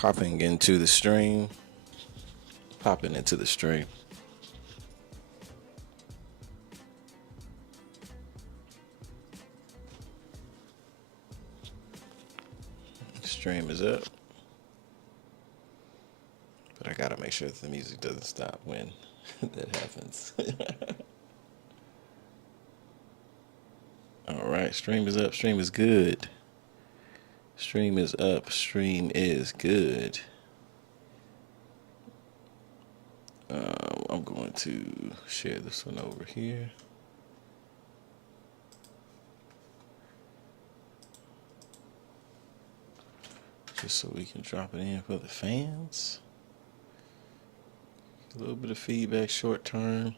Popping into the stream. Popping into the stream. Stream is up. But I gotta make sure that the music doesn't stop when that happens. Alright, stream is up. Stream is good. Stream is up. Stream is good. I'm going to share this one over here. Just so we can drop it in for the fans. A little bit of feedback short term.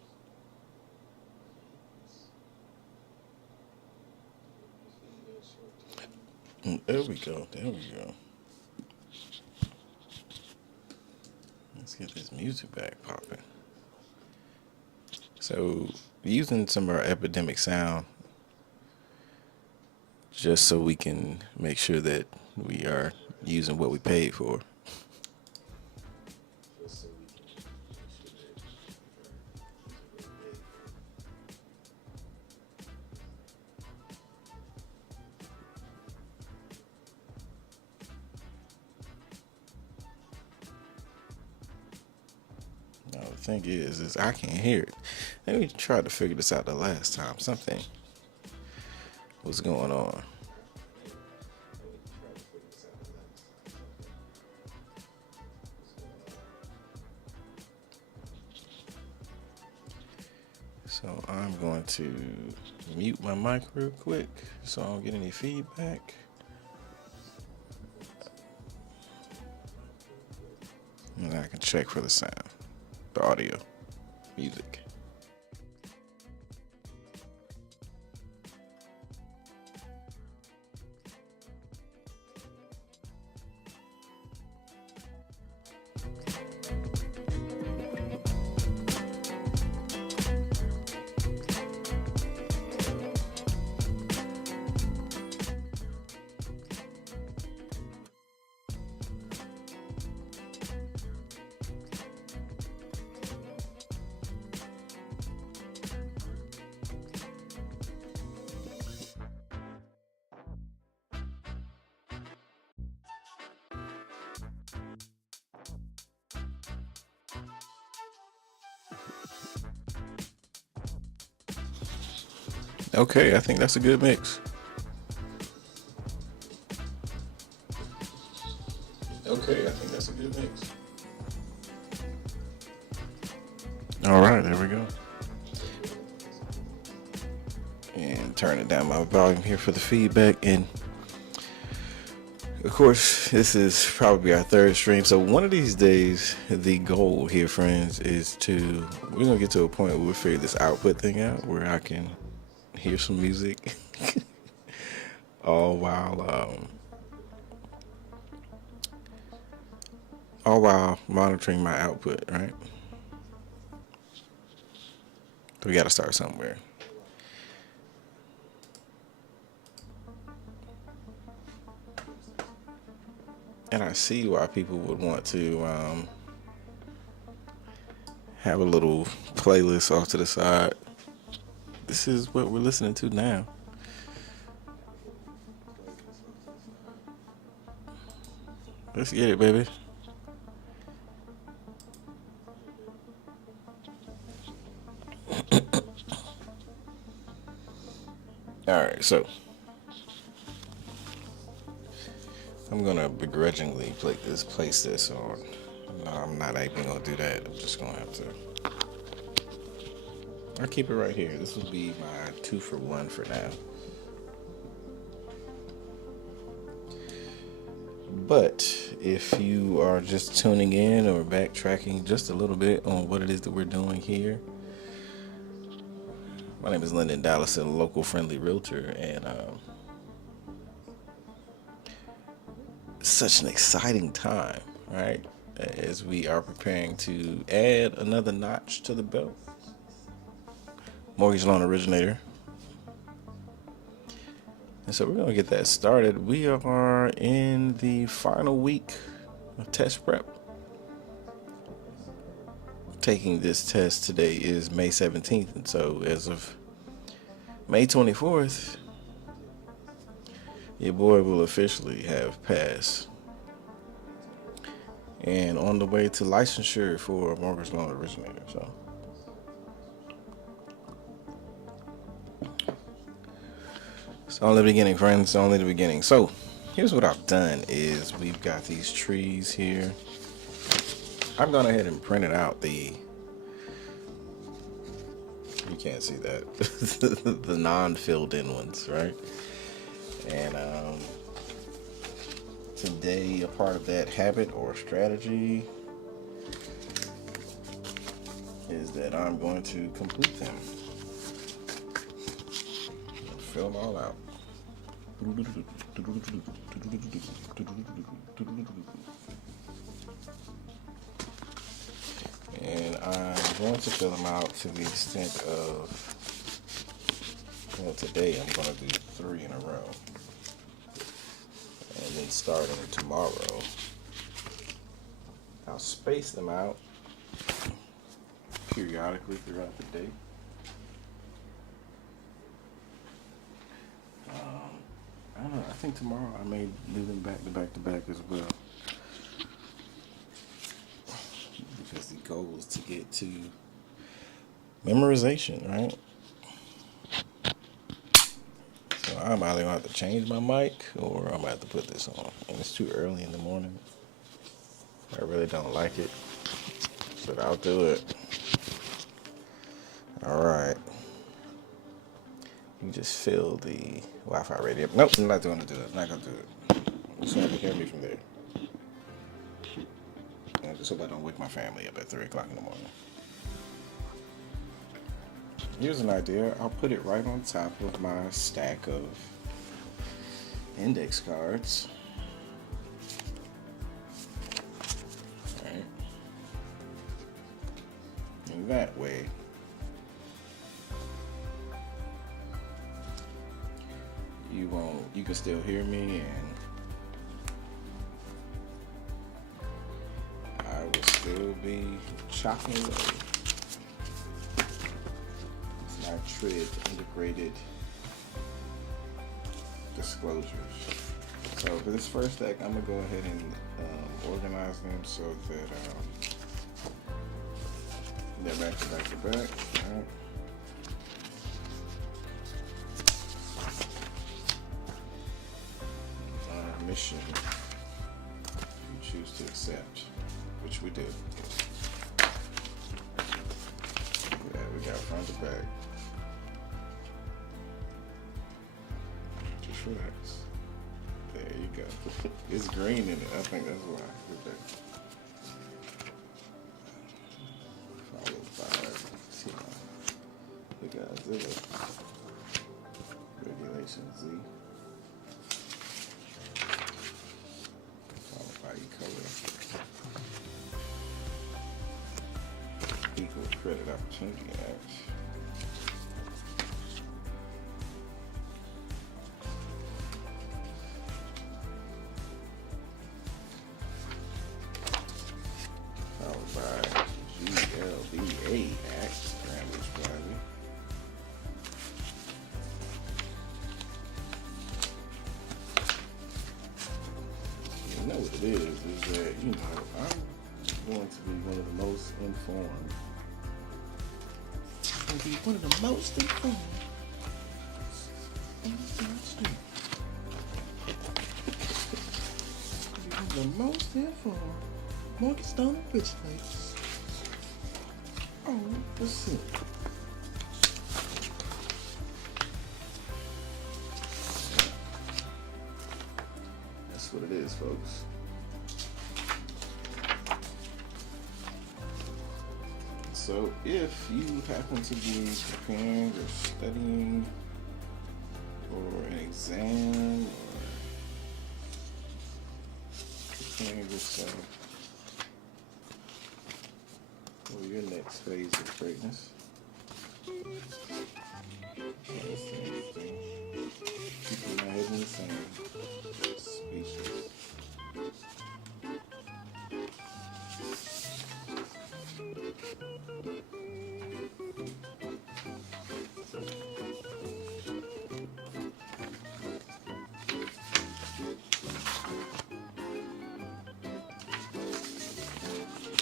There we go. There we go. Let's get this music back popping. So, using some of our epidemic sound just so we can make sure that we are using what we paid for. Now, the thing is I can't hear it. And we tried to figure this out the last time. Something was going on. So I'm going to mute my mic real quick so I don't get any feedback. And I can check for the sound, the audio, music. Okay, I think that's a good mix. Okay, I think that's a good mix. All right, there we go. And turning down my volume here for the feedback. And of course, this is probably our third stream. So one of these days, the goal here, friends, is we're going to get to a point where we'll figure this output thing out where I can hear some music all while monitoring my output, right? We got to start somewhere. And I see why people would want to have a little playlist off to the side. This is what we're listening to now. Let's get it, baby. All right, so I'm gonna begrudgingly place this on. No, I'm not even gonna do that. I'm just gonna have to. I'll keep it right here. This will be my 2-for-1 for now. But if you are just tuning in or backtracking just a little bit on what it is that we're doing here, my name is Lyndon, a local friendly realtor, and such an exciting time, right? As we are preparing to add another notch to the belt. Mortgage loan originator. And so we're going to get that started. We are in the final week a test prep. Taking this test today is May 17th, and so as of May 24th, your boy will officially have passed and on the way to licensure for a mortgage loan originator. So it's only the beginning, friends. It's only the beginning. So here's what I've done is we've got these trees here. I've gone ahead and printed out you can't see that, the non-filled in ones, right? And today, a part of that habit or strategy is that I'm going to complete them. Fill them all out. And I'm going to fill them out to the extent of, well, today I'm going to do 3 in a row. And then starting tomorrow, I'll space them out periodically throughout the day. I don't know, I think tomorrow I may do them back to back to back as well. Because the goal is to get to memorization, right? So I'm either going to have to change my mic or I'm going to have to put this on. And it's too early in the morning. I really don't like it. But I'll do it. Alright. You just fill the Wi-Fi radio. Nope, I'm not going to do it. I'm not going to do it. Just want to hear me from there. I just hope I don't wake my family up at 3 o'clock in the morning. Here's an idea. I'll put it right on top of my stack of index cards. Alright. And that way, you can still hear me, and I will still be chopping away. It's my TRID integrated disclosures. So for this first deck, I'm gonna go ahead and organize them so that they're back to back to back. All right. Mission, if you choose to accept, which we do. Yeah, we got front to back. Just relax. There you go. It's green in it. I think that's why. Followed by the Godzilla. Regulation Z. Equal Credit Opportunity Act. Followed by GLBA Act, Scramblers Private. You know what it is that, I'm going to be one of the most informed. I'm going to be one of the most informed in the street. The most informed Morgan Stone and Rich Lakes. Oh, what's it? That's what it is, folks. So if you happen to be preparing or studying for an exam or preparing yourself for your next phase of greatness, keep your head in the sand, speechless.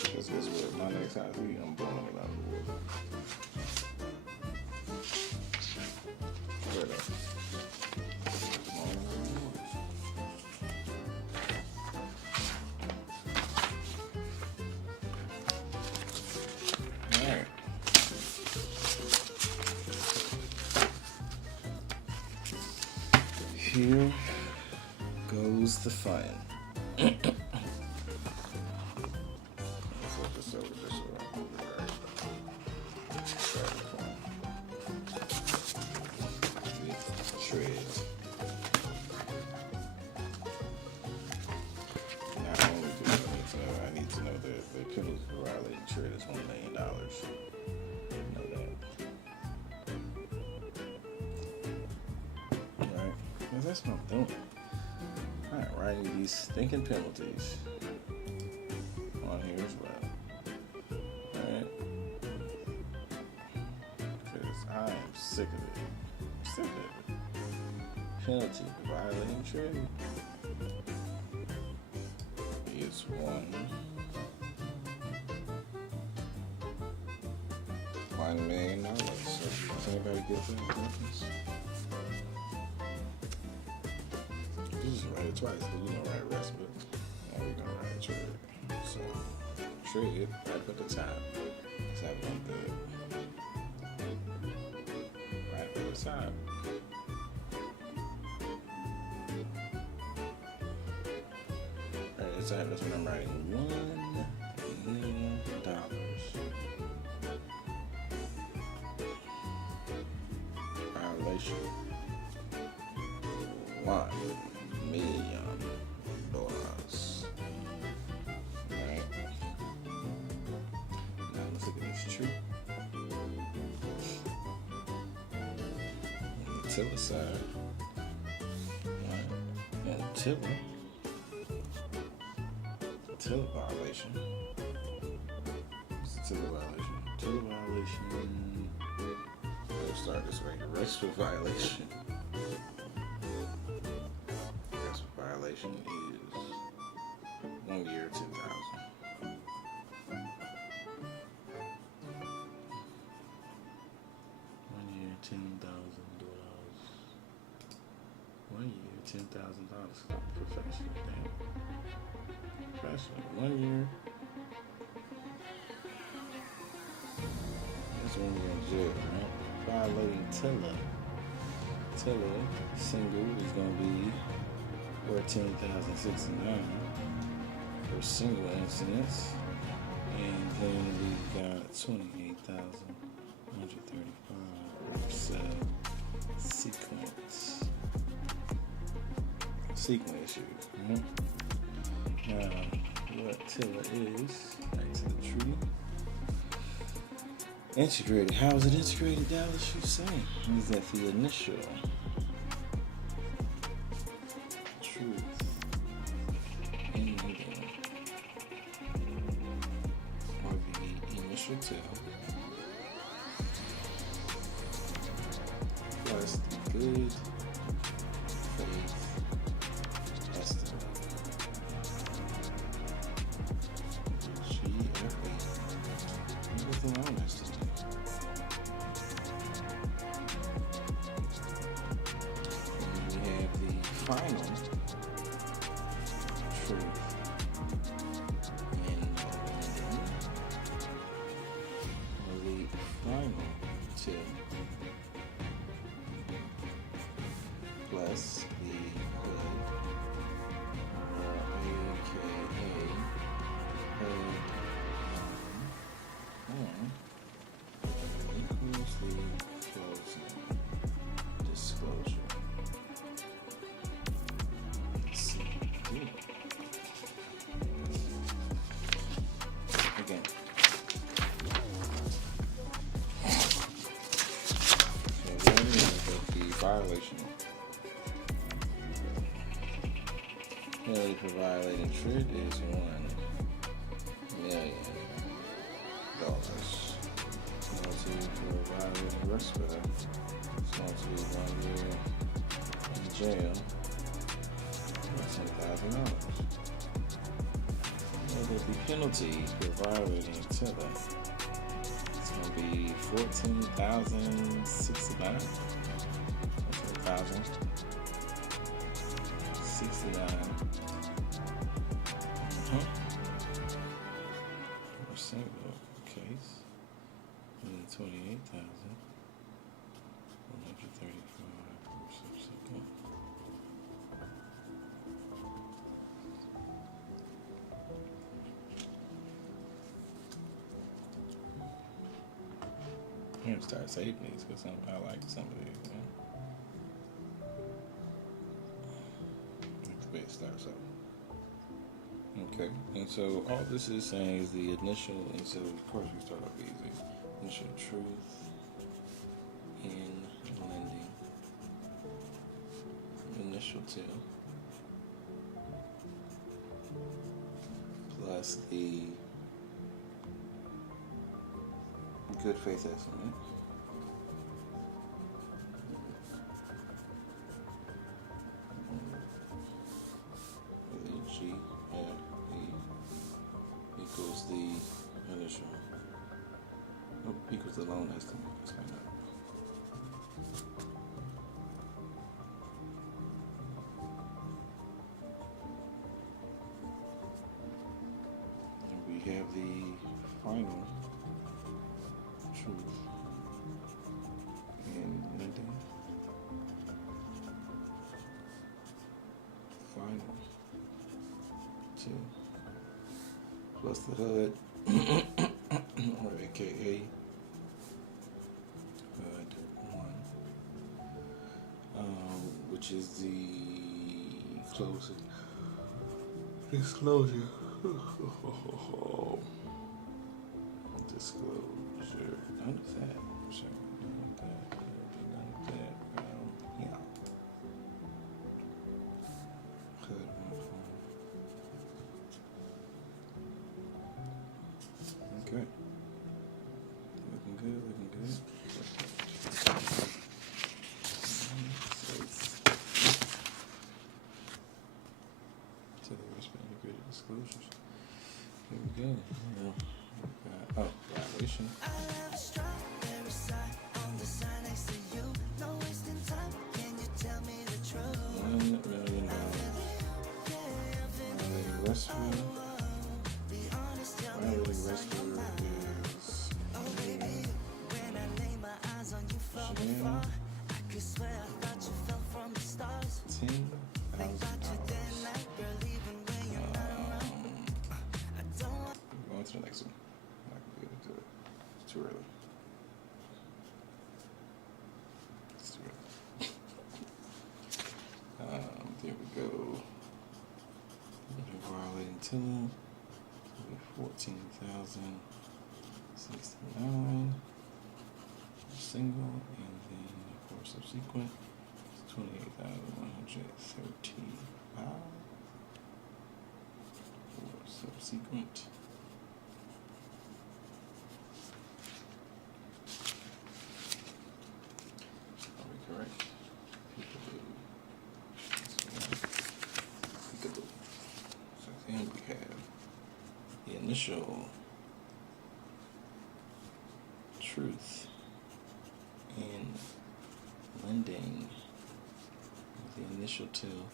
Because guess what? My next house, I'm blowing it out of the water. Where though? Alright. Here goes the fun. Not only do I need to know that the penalty for violating tread is $1 million. Know that. Alright, well, that's what I'm doing. Alright, writing these stinking penalties on here as well. Alright? Because I am sick of it. Sick of it. Penalty for violating tread is $1 million. So does anybody get that reference? You just write it twice, but you don't write rest, but now we're gonna write tread. So tread right at the top. Let's have one good. Right at the top. Right, that's what I'm writing. $1 million. Violation. $1 million. Alright. Now let's look at this tree. On the tiller side. Alright. And tiller violation. What's the tiller violation? Tiller violation. Let's start this way. Arrestful violation. Arrestful violation is 1 year, 10,000. 1 year, $10,000. 1 year, $10,000. Professional, damn. Professional. 1 year. That's 1 year in jail, right? Violating tiller single is going to be $14,069 for single incidents, and then we got $28,135 for sequence issues. Now, what tiller is? Back to the tree. Integrated. How is it integrated, Dallas? You say? Is that the initial truth in meeting, or the initial tell, plus the good faith estimate. GFE. What is the loan estimate? Final truth in Lyndon, or the final tip, plus the good, or AKA equals the closing disclosure. Again. So what is the violation? Penalty for violating tread is $1 million. arrest for that. It's going to be 1 year in jail and $10,000. There will be penalty for violating tiller. It's going to be 14,069. 14,069. For a single case, 28,135 for subsequent. I'm gonna start saving these because I like some of these. Man. That's the way it starts off. Okay, and so all this is saying is the initial, and so of course we start off easy. Initial truth in lending. Initial till plus the good faith estimate. The G equals the initial. Nope, equals the loan estimate. Let's find out. And we have the final truth in lending. Final two plus the HUD, or AKA HUD 1, which is the closing disclosure. Disclosure. None of that. Sure. None of that. None of that. Yeah. HUD 1 form. Okay. Looking good, looking good. To the risk integrated disclosures. Here we go. Oh, violation. $1 million. Violating rescue. Violating rescue is jail. Going to the next one. I'm not gonna be able to do it. It's too early. It's too early. There we go. Violating tiller. 14,069 single, and then for subsequent, 28,135 for subsequent. Are we correct? Peekaboo. So then we have the initial truth in lending, the initial till,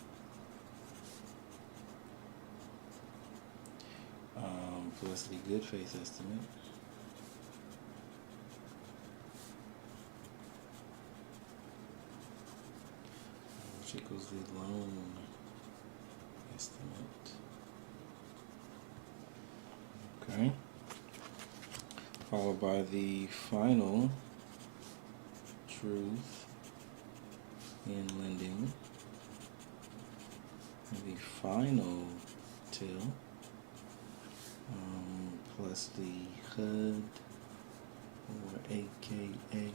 plus the good faith estimate, which equals the loan estimate. Okay. Followed by the final truth in lending, the final till, plus the HUD, or AKA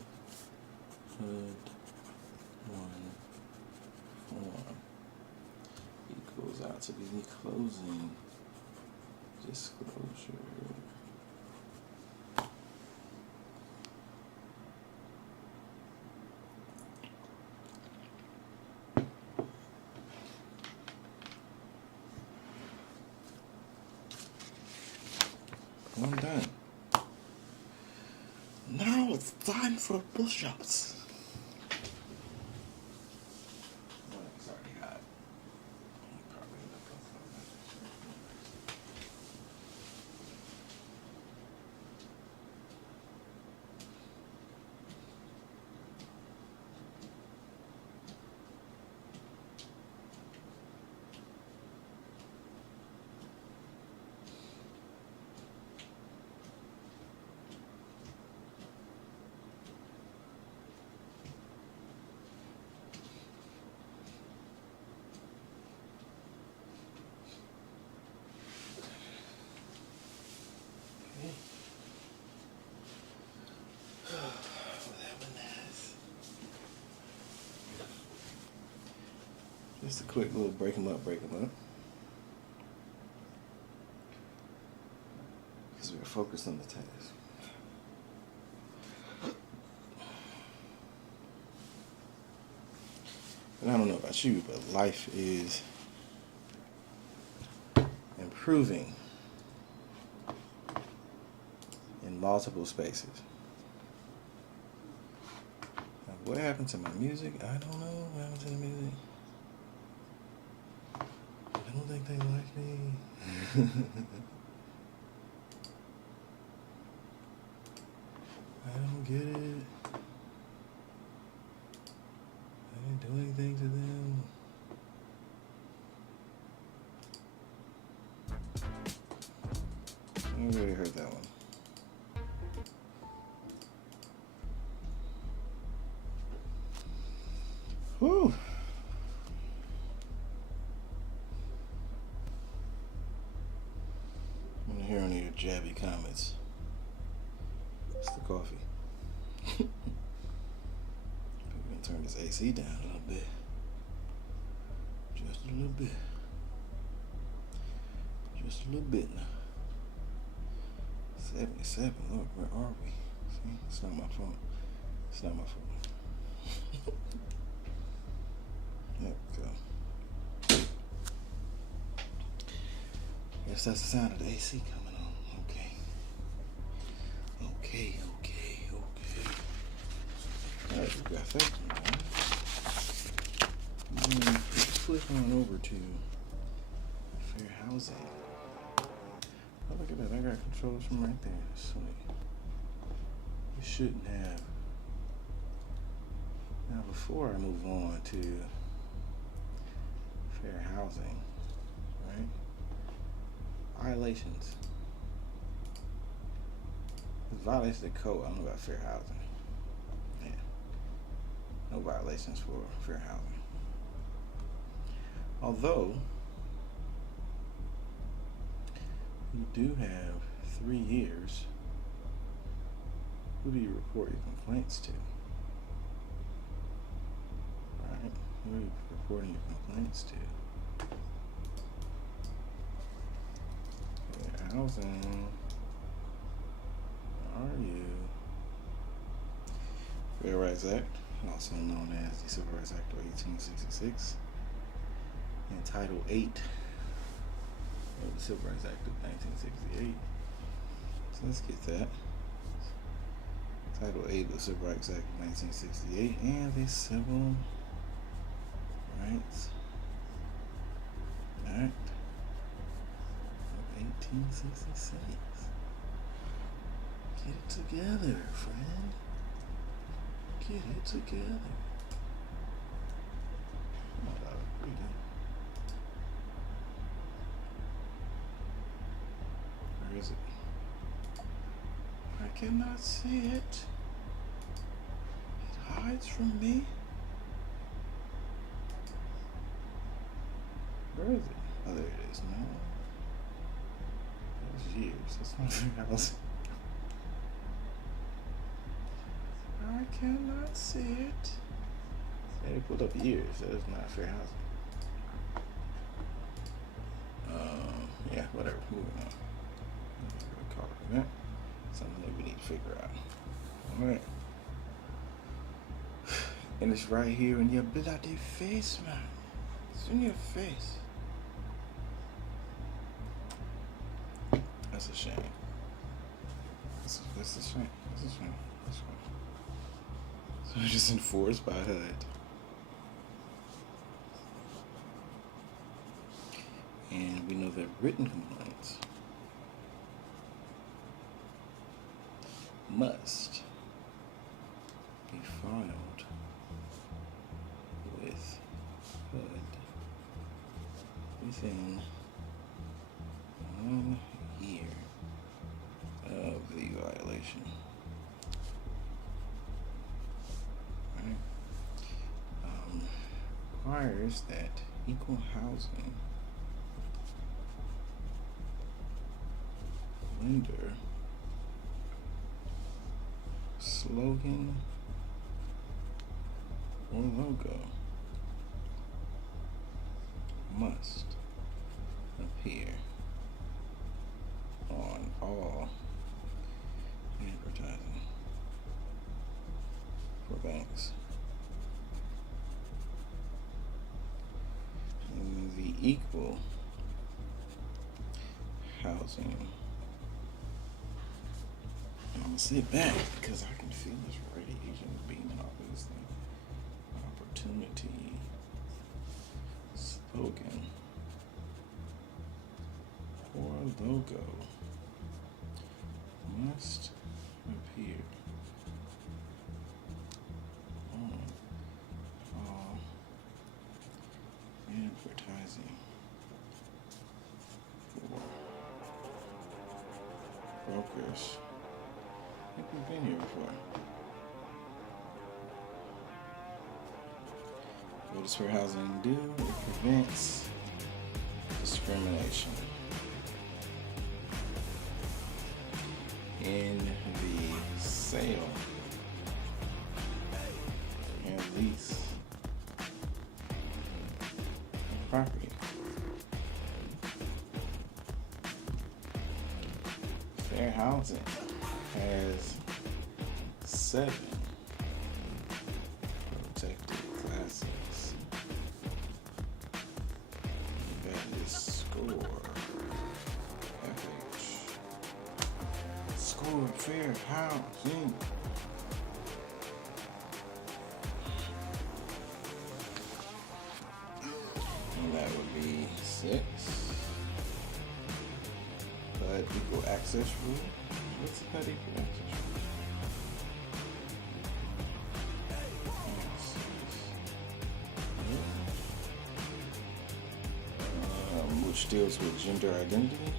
HUD 1 form, equals out to be the closing disclosure. I'm done. Now it's time for push-ups. It's already hot. Probably not just a quick little break 'em up. Because we're focused on the task. And I don't know about you, but life is improving in multiple spaces. Now, what happened to my music? I don't know. What happened to the music? I don't think they like me. I don't get it. I didn't do anything to them. I already heard that one. Whew. I want to hear any of your jabby comments. It's the coffee. We're going to turn this AC down a little bit. Just a little bit. Just a little bit now. 77. Look, where are we? See? It's not my phone. It's not my phone. There we go. Guess that's the sound of the AC coming on. Okay. Alright, we got that one. Let's flip on over to fair housing. Oh, look at that. I got controls from right there. Sweet. You shouldn't have. Now, before I move on to fair housing, right? Violations. Violations of the code. I don't know about fair housing. Yeah. No violations for fair housing. Although, you do have 3 years. Who do you report your complaints to? Right? Who are you reporting your complaints to? Fair housing. Are you? Fair Rights Act, also known as the Civil Rights Act of 1866, and Title 8 of the Civil Rights Act of 1968. So let's get that. Title 8 of the Civil Rights Act of 1968 and the Civil Rights Act of 1866. Get it together, friend. Get it together. Where is it? I cannot see it. It hides from me. Where is it? Oh, there it is. No. That was years. That's not fair housing. I cannot see it. They pulled up years. That is not fair housing. Yeah, whatever. Moving on. We'll call it that. Something that we need to figure out. Alright. And it's right here in your bloody face, man. It's in your face. That's a shame. That's the shame. That's the shame. That's the shame. So it's just enforced by HUD. And we know that written complaints must be filed with HUD within 1 year of the violation. Right? Requires that equal housing lender slogan or logo must appear on all advertising for banks. And the equal housing. I'm gonna sit back because I can feel this radiation beaming off of this thing. Opportunity slogan or logo must appear on all advertising for brokers. I think we've been here before. What does fair housing do? It prevents discrimination in the sale and lease of property. Fair housing has 7 protected classes. That is SCORE, FH. SCORE fair housing. And that would be 6. But equal access rule. What's that equal access rule? Which deals with gender identity.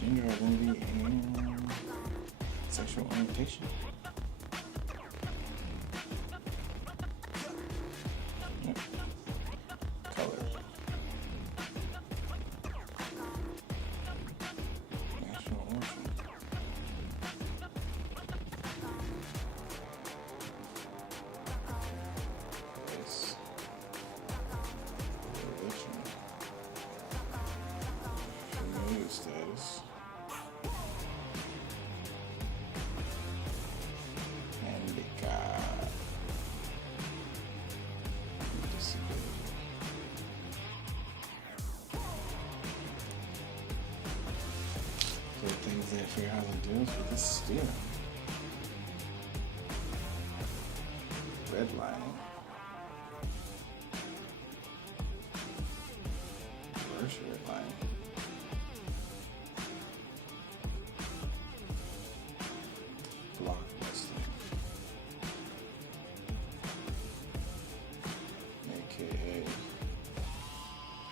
Gender identity and sexual orientation. Yep. Color. National origin. Race. Religion. Familial status. Handicap. Disability. So things that fair housing deals with is still redlining, reverse redlining, blockbusting, aka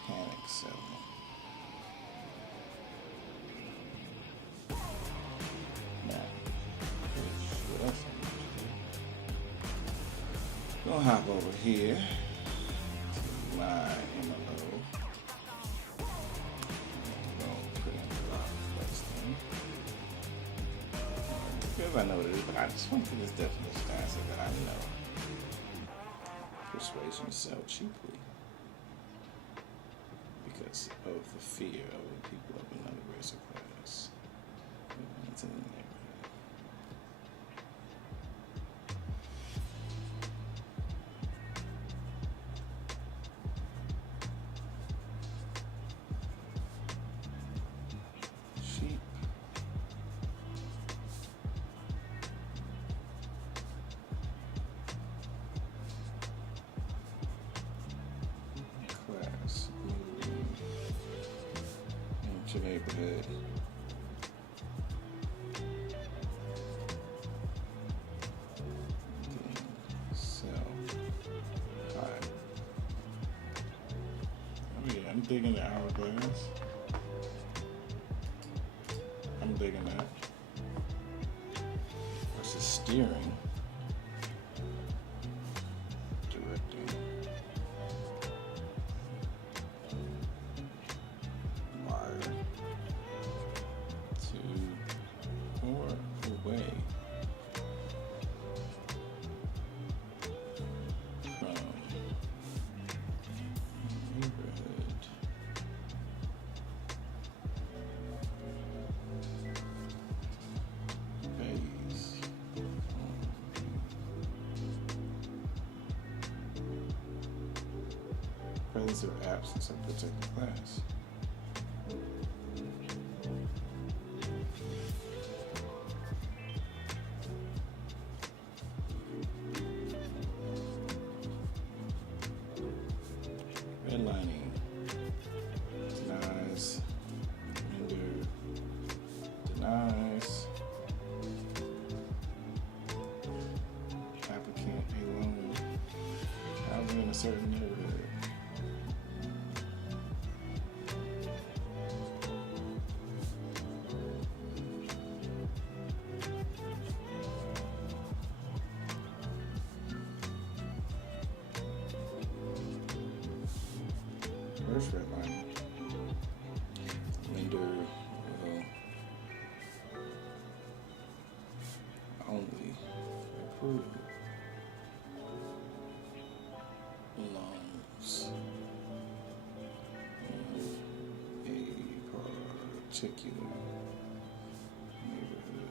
panic selling. Now, what else I need to do? Gonna hop over here to my MLO. Gonna put in the blockbusting. Because I know what it is, but I just want to put this definition down so that I know. Persuasion to sell cheaply because of the fear of the people of another race or class. It's in the neighborhood. your neighborhood. Sell high. Oh yeah, I'm digging the hourglass. I'm digging that. Versus steering. Directing. Wire. To or away from neighborhood. Phase. Presence or absence of protected class. Redlining. Denies. Render. Denies. Applicant a loan. Housing in a certain neighborhood. First redline. Lender will only approve loans in a particular neighborhood.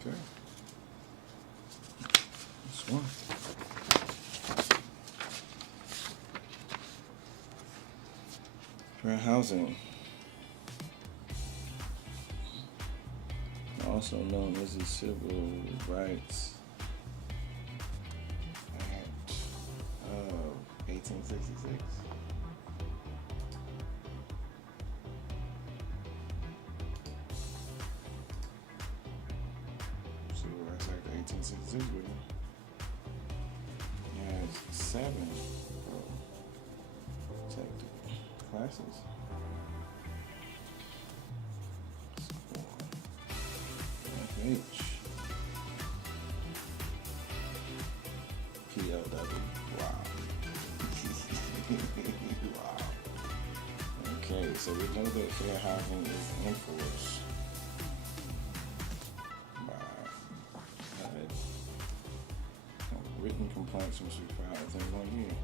Okay. That's one. Fair housing, also known as the Civil Rights Act of 1866. Civil Rights Act of 1866, it has 7 protected classes. FH. PLW. Wow. Wow. Okay, so we know that fair housing is enforced by written complaints must be filed within 1 year.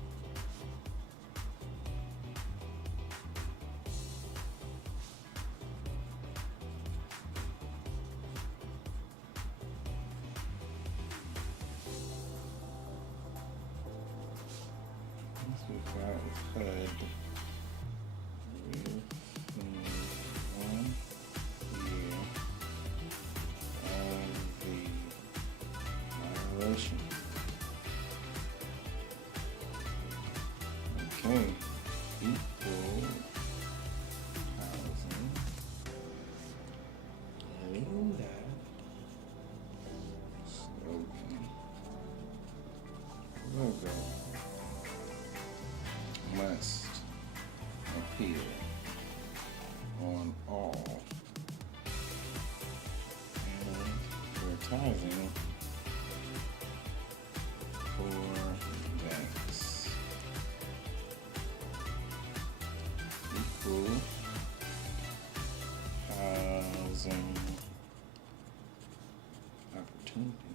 HUD within 1 year of the violation. Okay, equal housing. Linda. Slogan. Logo. Must appear on all advertising for banks. Equal housing opportunity.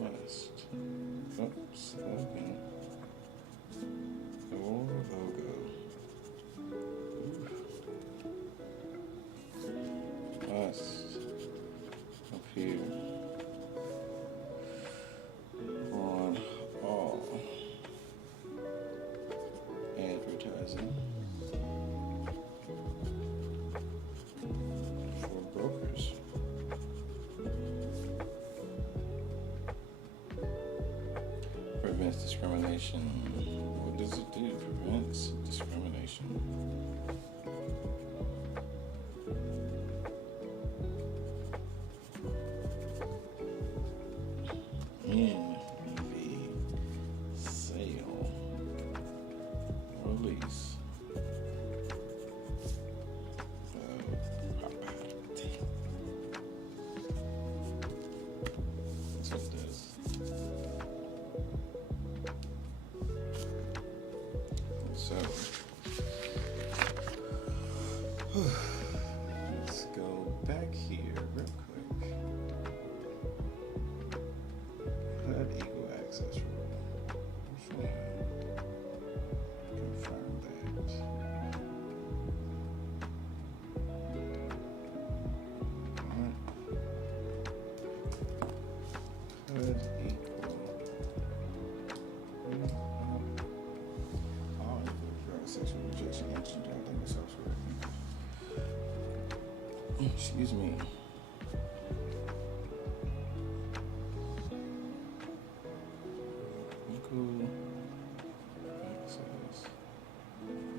Must. Slogan or logo must appear on all advertising for brokers. For prevents discrimination. What does it do? Prevents discrimination. In the sale or lease of property. That's what it does. So let's go back here real quick. HUD equal access rule. Which one? Confirm that. Alright. HUD equal. All equal sexual rejection and gender identity software. Excuse me. Equal access rule.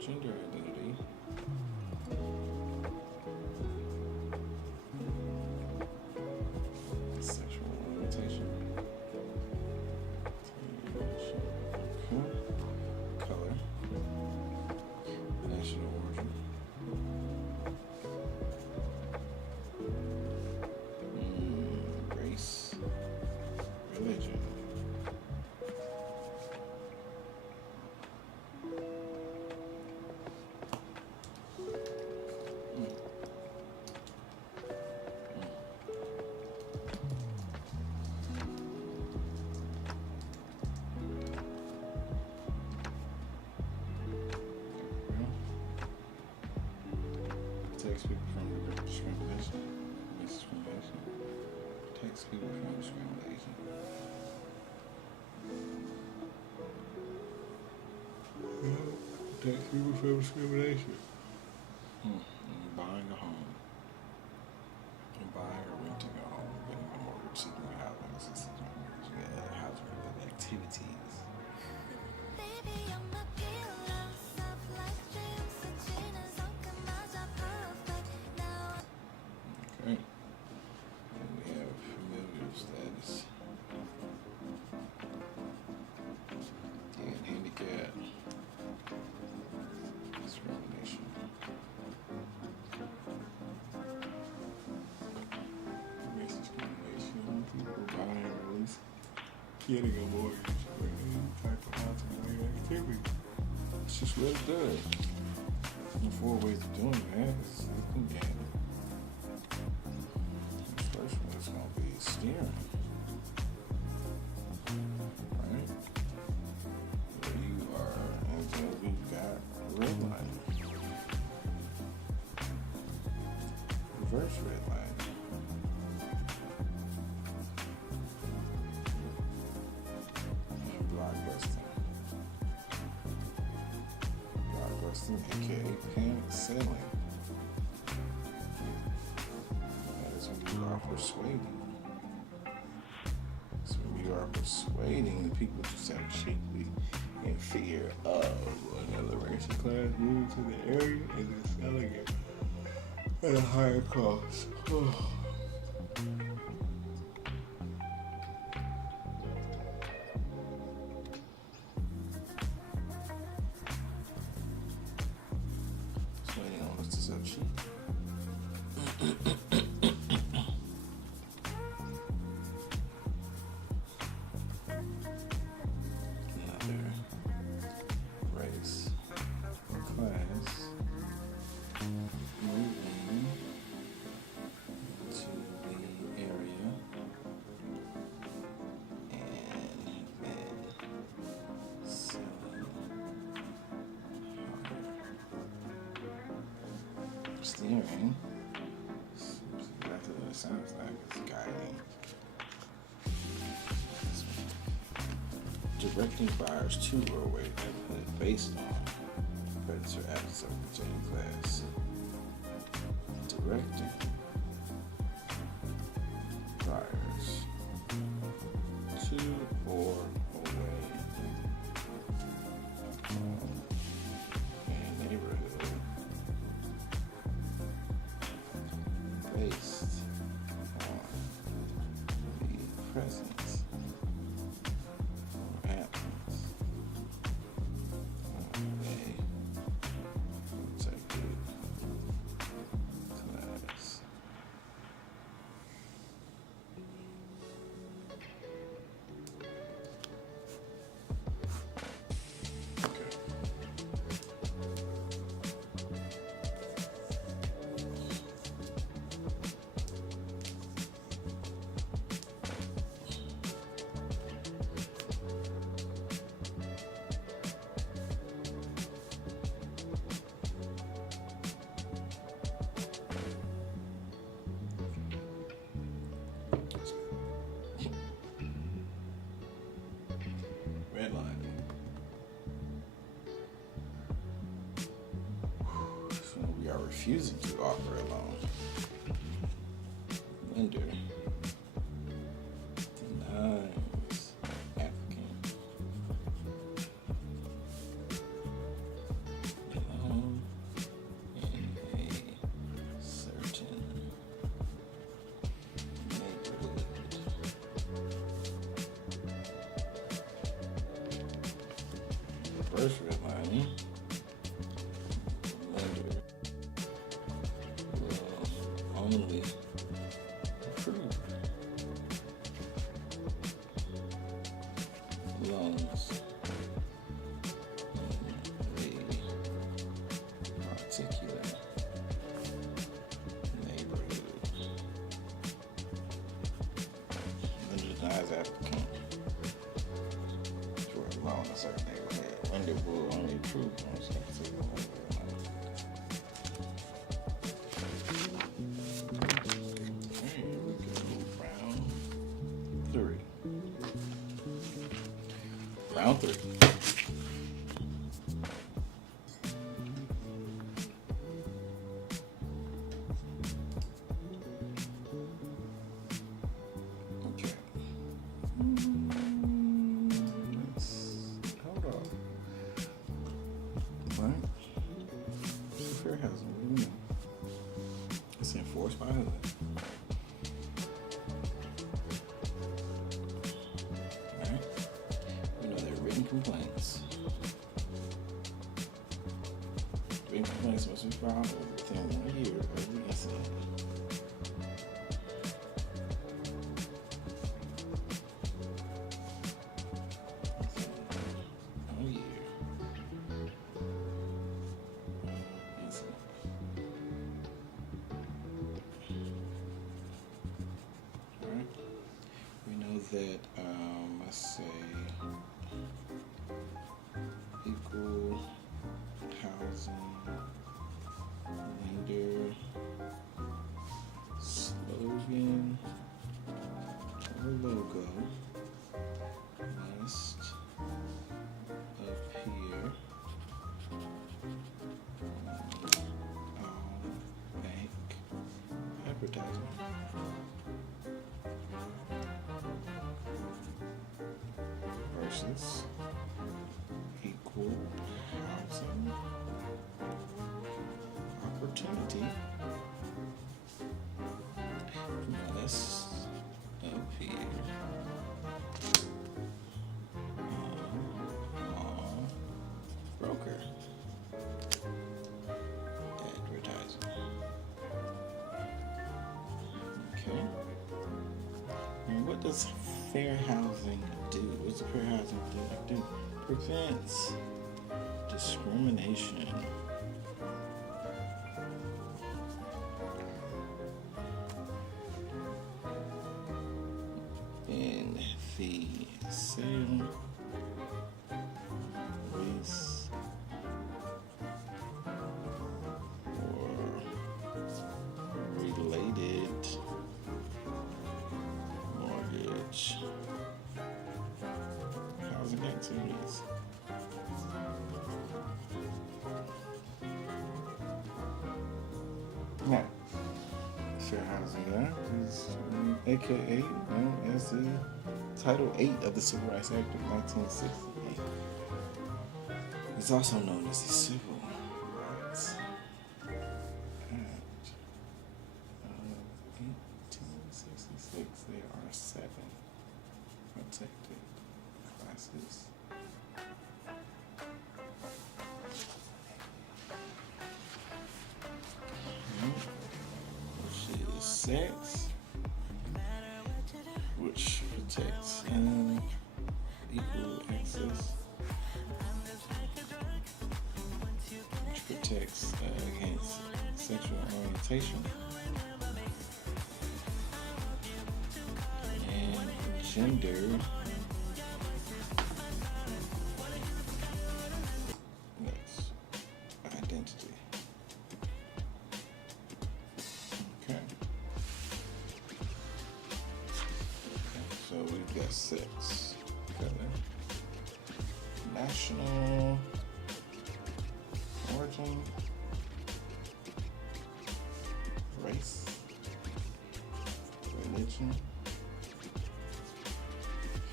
Gender identity. Sexual orientation. Color. National origin. Race. Religion. Protects people from discrimination. Discrimination. Protects people from discrimination. Protects people from discrimination. Buying a home. Buying or renting a home. Getting a mortgage. Seeking housing assistance. Housing related activities. Okay. And we have familial status. And handicap. Discrimination. Race discrimination. People buying or at least getting a mortgage or any type of housing related activity. It's just what it does. There's 4 ways of doing that. It's looking at it. The first one is going to be steering. Right? Where you are, and then we've got red line. Reverse red line. And blockbusting. Blockbusting, aka panic selling. That is when you are persuading. So when you are persuading the people to sell cheaply in fear of another racial class moving to the area and then selling it at a higher cost. Persuading owners to sell cheap. Another race or class moving to the area and then selling higher. Steering. That's what it sounds like. It's guiding. Directing buyers to or away from it based on presence or absence of a particular class. Directing buyers based on the presence or absence of a protected class. Redlining. So we are refusing to offer a loan. Lender denies applicant loan in a certain neighborhood. First redlining. Lender will only approve loans in the particular neighborhood. Lender denies applicant for a loan in a certain neighborhood. Lender will only approve loans in a particular neighborhood. Here we go. Round 3. Round 3. Okay. Hold on. What? It's a fair housing. What do you mean? It's enforced by who? Alright. We know there are written complaints. Written complaints must be filed within 1 year of the incident. Within 1 year of incident. Alright. We know that, let's say, equal housing lender slogan or logo must appear on all bank advertisement. Versus equal housing opportunity must appear on broker advertising. Okay. And what does fair housing do? What's the fair housing do? Prevents discrimination in the sale, lease, or related mortgage housing activities. Now, Fair Housing Act is aka known as the Title 8 of the Civil Rights Act of 1968. It's also known as the Civil Rights Act of sex, which protects equal access, which protects against sexual orientation, and gender identity. Okay. So we've got sex, color, national origin, race, religion,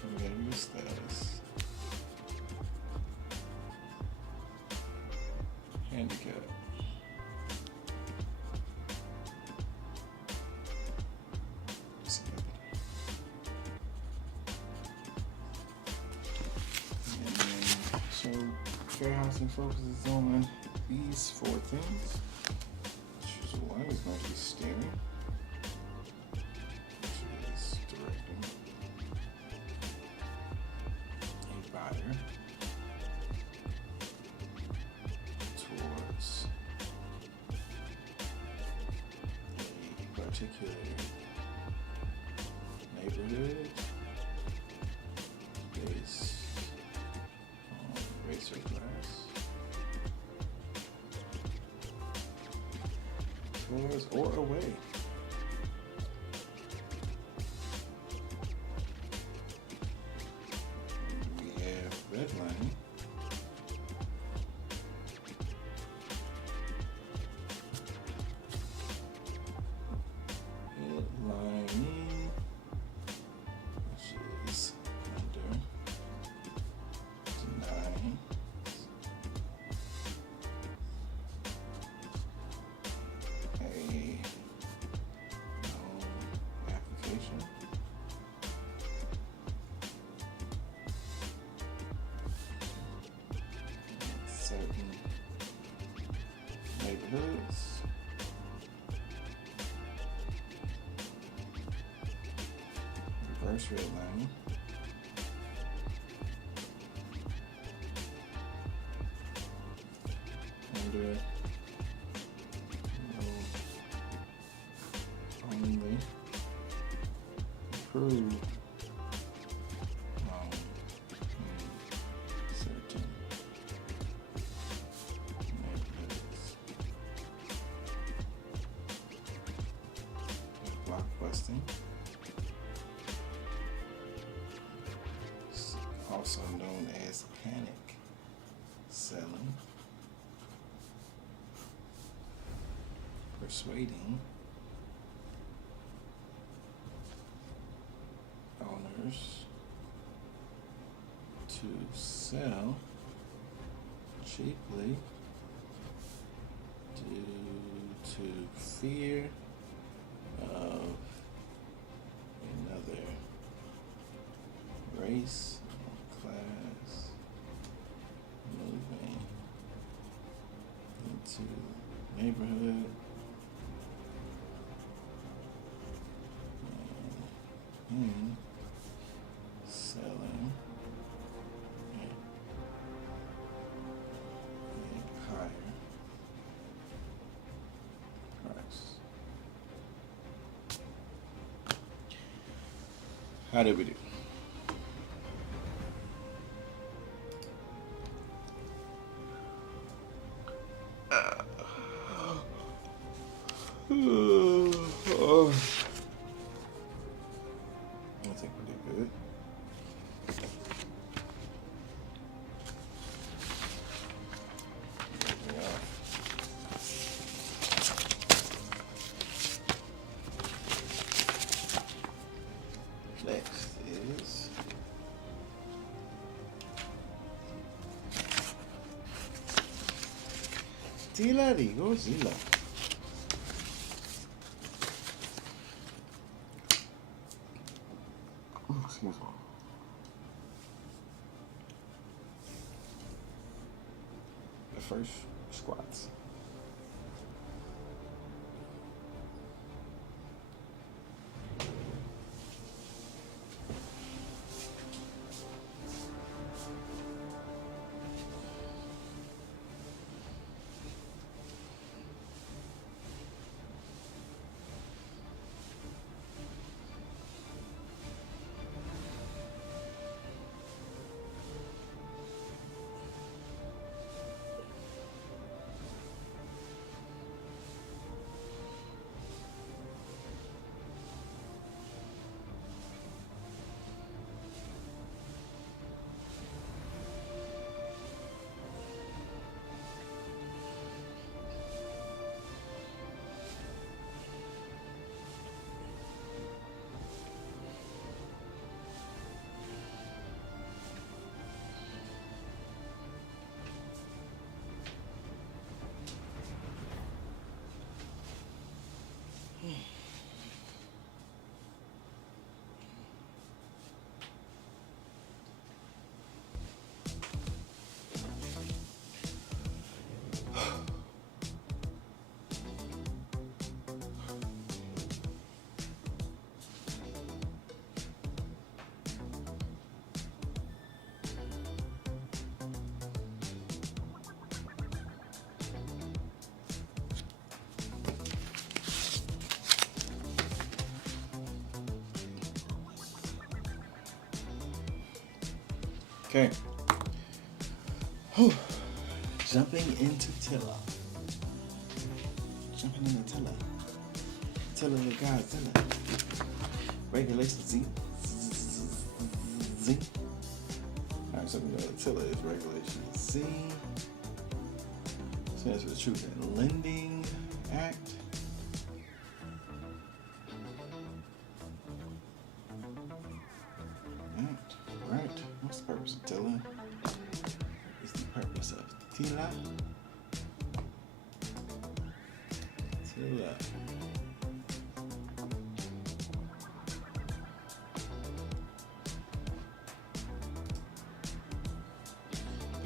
familial status, handicap. So fair housing focuses on these 4 things. Choose one is going to be steering, which is directing a buyer towards a particular neighborhood based on race or class, towards or away. We have redlining, which is under, denying, a no application, in certain neighborhoods, reverse redlining, under no only approved in certain neighborhoods, blockbusting, also known as panic selling, persuading owners to sell cheaply due to fear of another race or class moving into neighborhood and selling at a higher price. How did we do? I think we did good. Moving on. Next is Tila Rigo Zila. Excuse me. The first squats. Okay. Whew. Jumping into Tilla. Jumping into Tilla. Tilla the Godzilla. Regulation Z. Z. Alright, so we know Tilla is regulation Z. Stands for the Truth in Lending Act. Right. What's the purpose of Tilla? What's the purpose of Tilla? Tilla.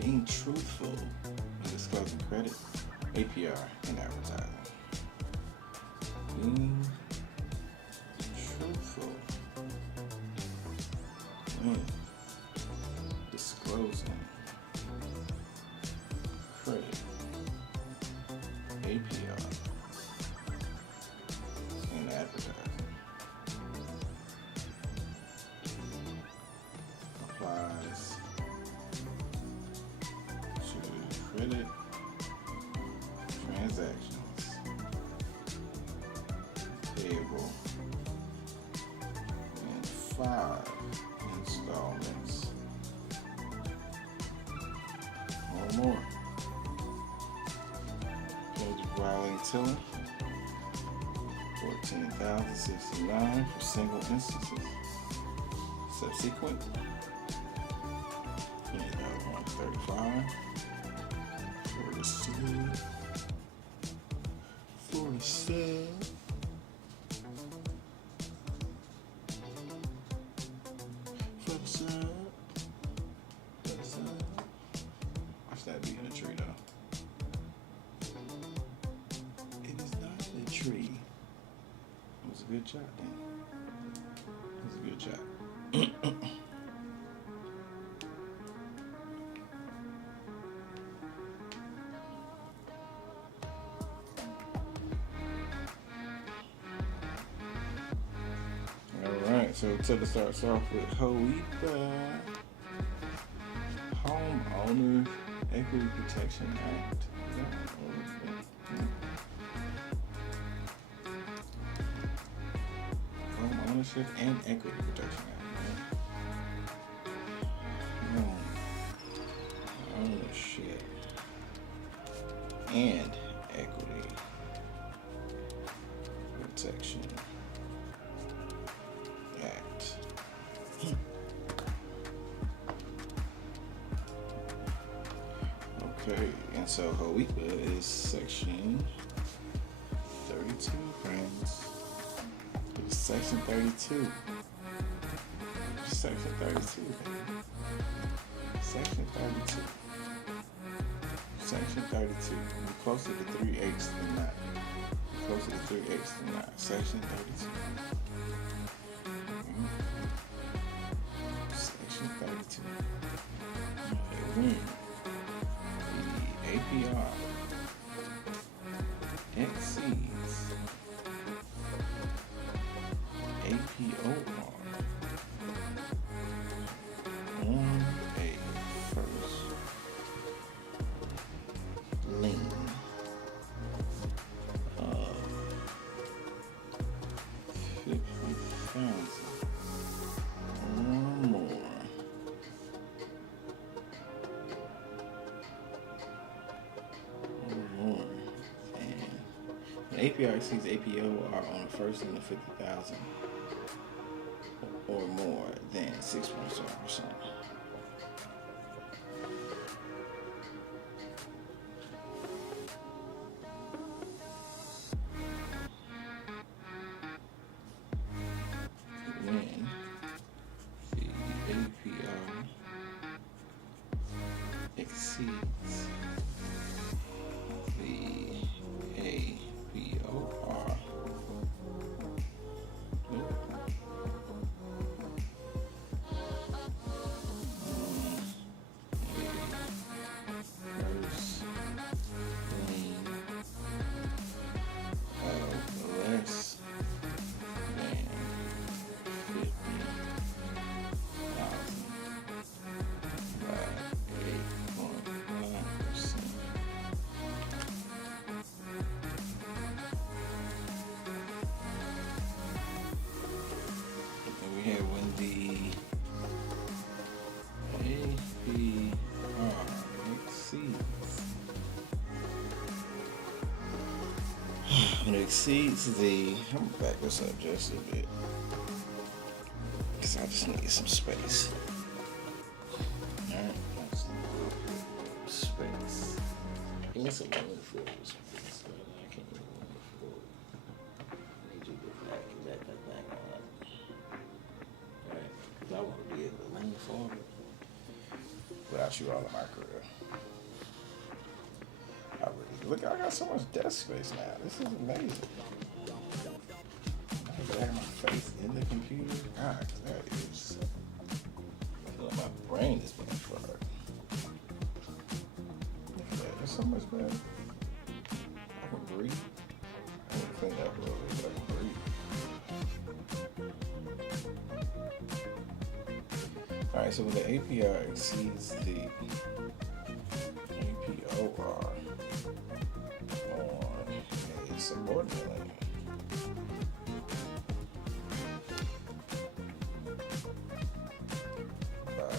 Being truthful in disclosing credit, APR, and advertising. Being truthful in disclosing credit, APR, and advertising. Applies to credit transactions payable in 5 installments or more. Judge violating Tilla, $14,069 for single instances. Subsequent, $20,135 for the sub. For the sub. For the sub. For the sub. Watch that be in a tree though. It is not a tree. It was a good shot then. It was a good shot. Alright, so Tilla starts off with HOEPA, Homeowner Equity Protection Act. Home Ownership and Equity Protection Act. Right? Home Ownership and Equity Protection Act. Okay, and so HOEPA is section 32, friends. It's section 32. Section 32. Section 32. Section 32. We're closer to 3/8 than that. Closer to 3/8 than that. Section 32. Section 32. Okay, when the APR exceeds APOR on a first lien of 50,000 or more. And APR exceeds APOR on a first lien of 50,000 or more than 6.7%. When the APR exceeds the APOR, here when the APR exceeds when it exceeds the, I'm gonna back this up just a bit because I just need some space. Alright, space. Give me some room for this. I can't even afford it. I need you to back that thing up. Alright, because I want to be able to lean forward without you all in my career. I really look. I got so much desk space now. This is amazing. I can have my face in the computer. God, that is. I feel like my brain is being fried. Look at that. That's so much better. I can breathe. I can clean up a little bit, but I can breathe. All right. So when the APR exceeds the APOR on a subordinate lane, by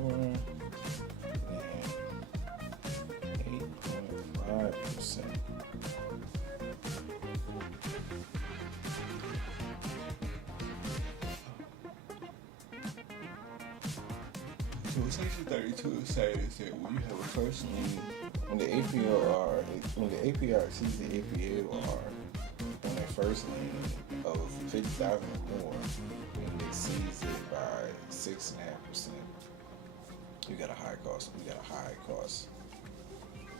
more than 8.5%. So section 32 says that when you have a first lien, when the APR exceeds the APOR on a first lien of 50,000 or more, and it exceeds it by 6.5%, you got a high cost. You got a high cost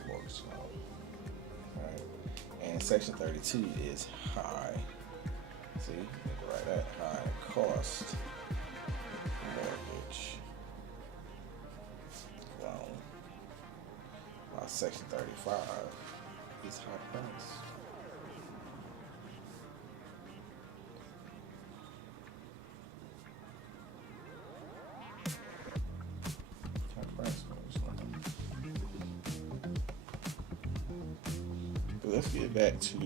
mortgage loan. All right, and section 32 is high. See, right at high cost mortgage loan. While section 35 is high price. But let's get back to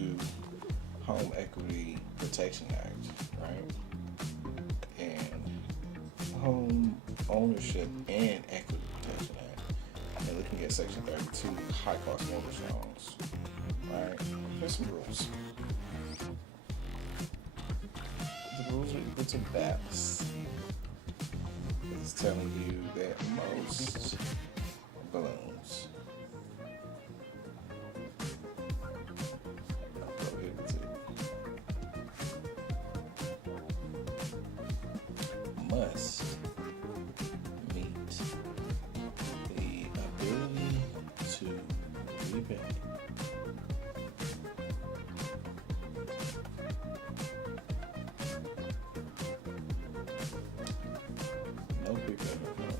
Home Equity Protection Act, right? And Home Ownership and Equity Protection Act. And looking at Section 32, high cost mortgage loans, right? There's some rules. The rules are equal to balance. It's telling you that most balloons are prohibited, must meet the ability to repay. No prepayment penalty.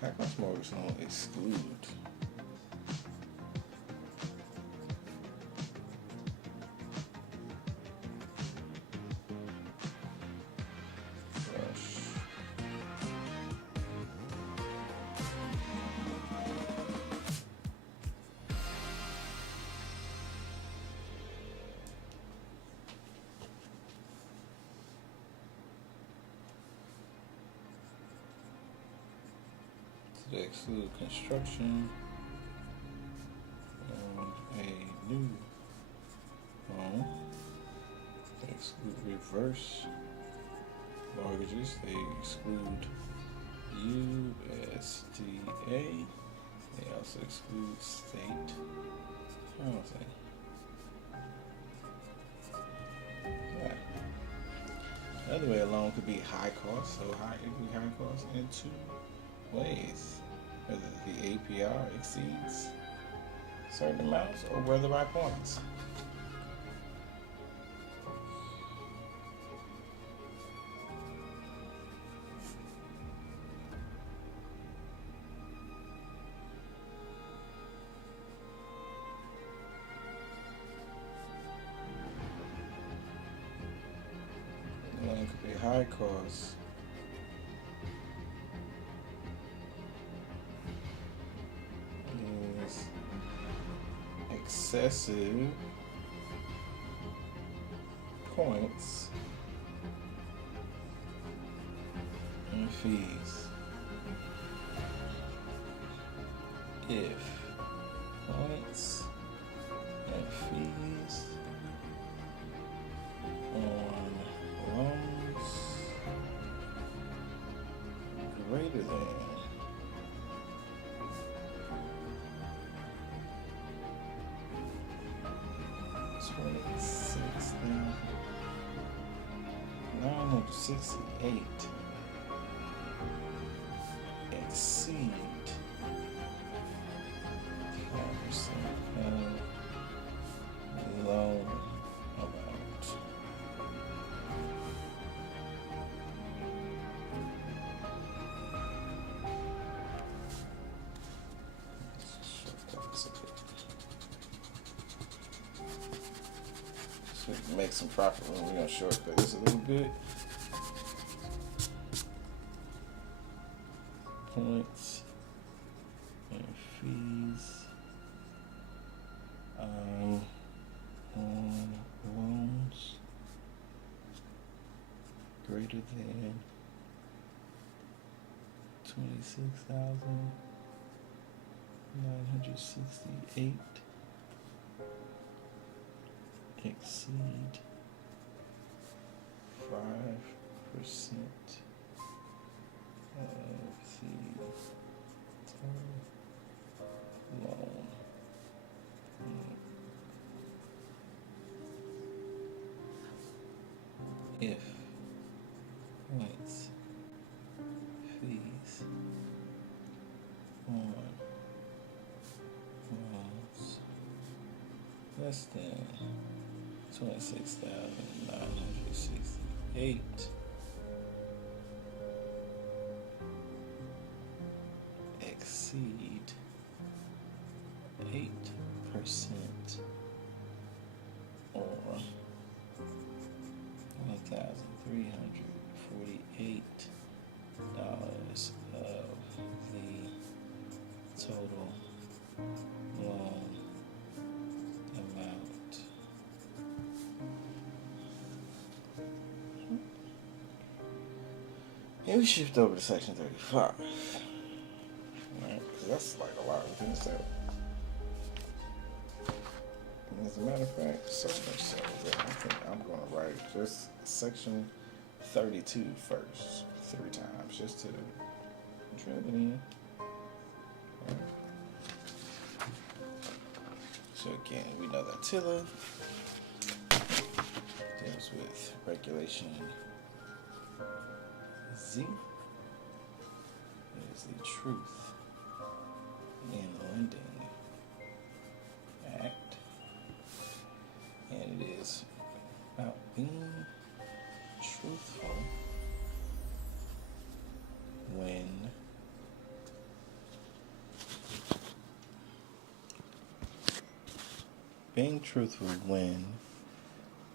High cost mortgage loan exclude they exclude construction on a new home. They exclude reverse mortgages. They exclude USDA. They also exclude state housing. Yeah. Another way a loan could be high cost, so it could be high cost in two ways. Whether the APR exceeds certain amounts or whether by points. costs is excessive points and fees. If points and fees on loans greater than 26,968 exceed 5% of loan amount. So we can make some profit when we're gonna shortcut this a little bit. Points and fees on loans greater than 26,968 exceed 5% of the total loan. If points fees on loans less than 26,968 exceed 8% or $1,348 of the total loan amount. And we shift over to section 35. Right? That's like a lot within itself. And as a matter of fact, so much so that I think I'm going to write just section 32 first, 3 times, just to drill it in. Right. So again, we know that TILA deals with regulation Z. It is the Truth in Lending Act, and it is about being truthful when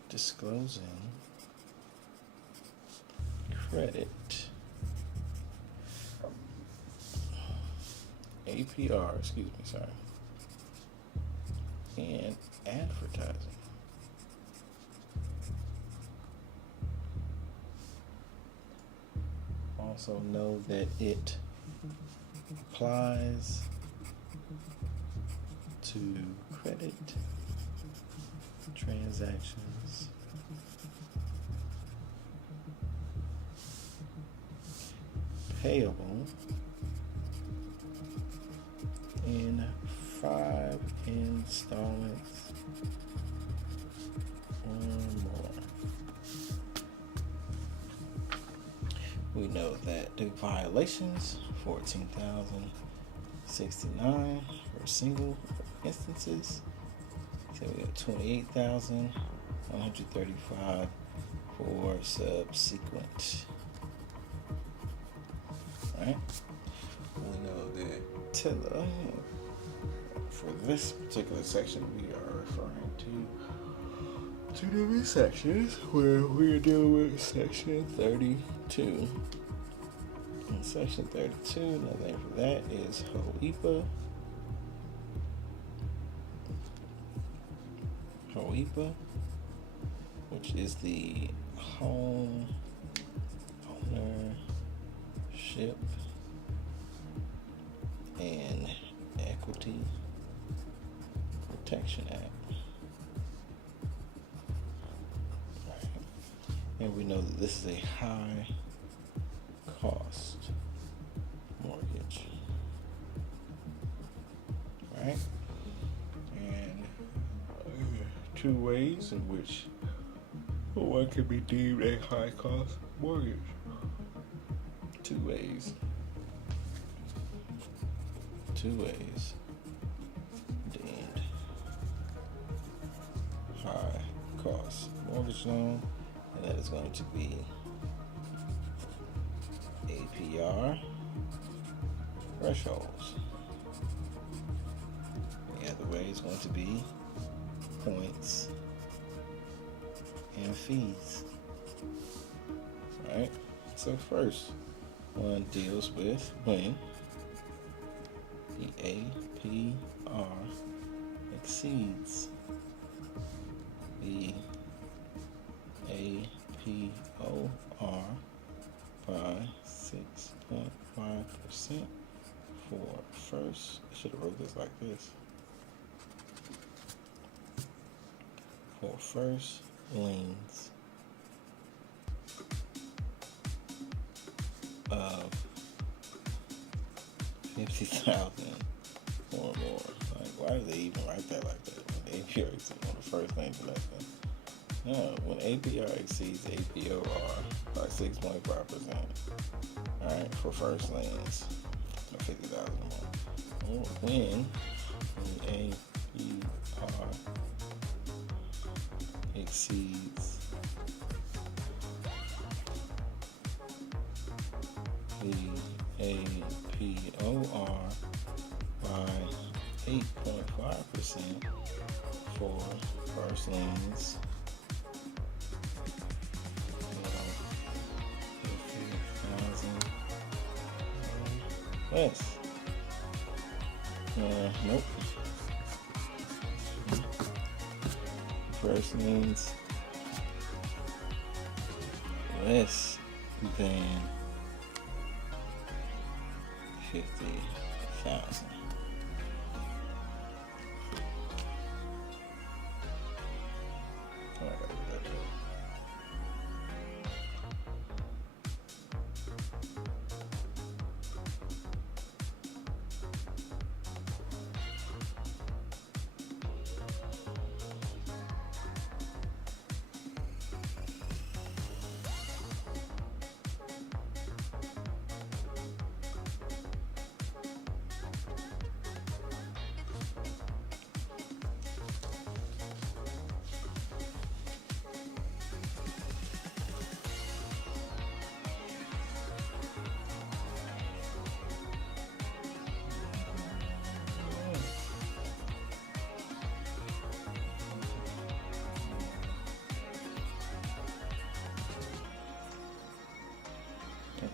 disclosing credit, APR, and advertising. Also know that it applies to credit transactions payable in 5 installments or more. We know that the violations 14,069 for single instances. So we have 28,135 for subsequent. Right? We know that TILA, for this particular section, we are referring to two different sections where we're dealing with section 32. In section 32, another name for that is HOEPA. HOEPA, which is the Home Ownership and Equity Protection Act. Right. And we know that this is a high cost mortgage. Right? And two ways in which one can be deemed a high cost mortgage. Two ways deemed high cost mortgage loan, and that is going to be APR thresholds. The other way is going to be points and fees. Right? So first one deals with when the APR exceeds the APOR by 6.5% for first. I should have wrote this like this. For first liens of 50,000 or more. Like, why do they even write that like that? When APR exceeds on the first thing to nothing. No, when APR exceeds APOR by 6.5%. Alright, for first liens of 50,000 or more. Or when APR exceeds the APOR by 8.5% for first liens of 50,000 less. Nope. First liens less than 50,000.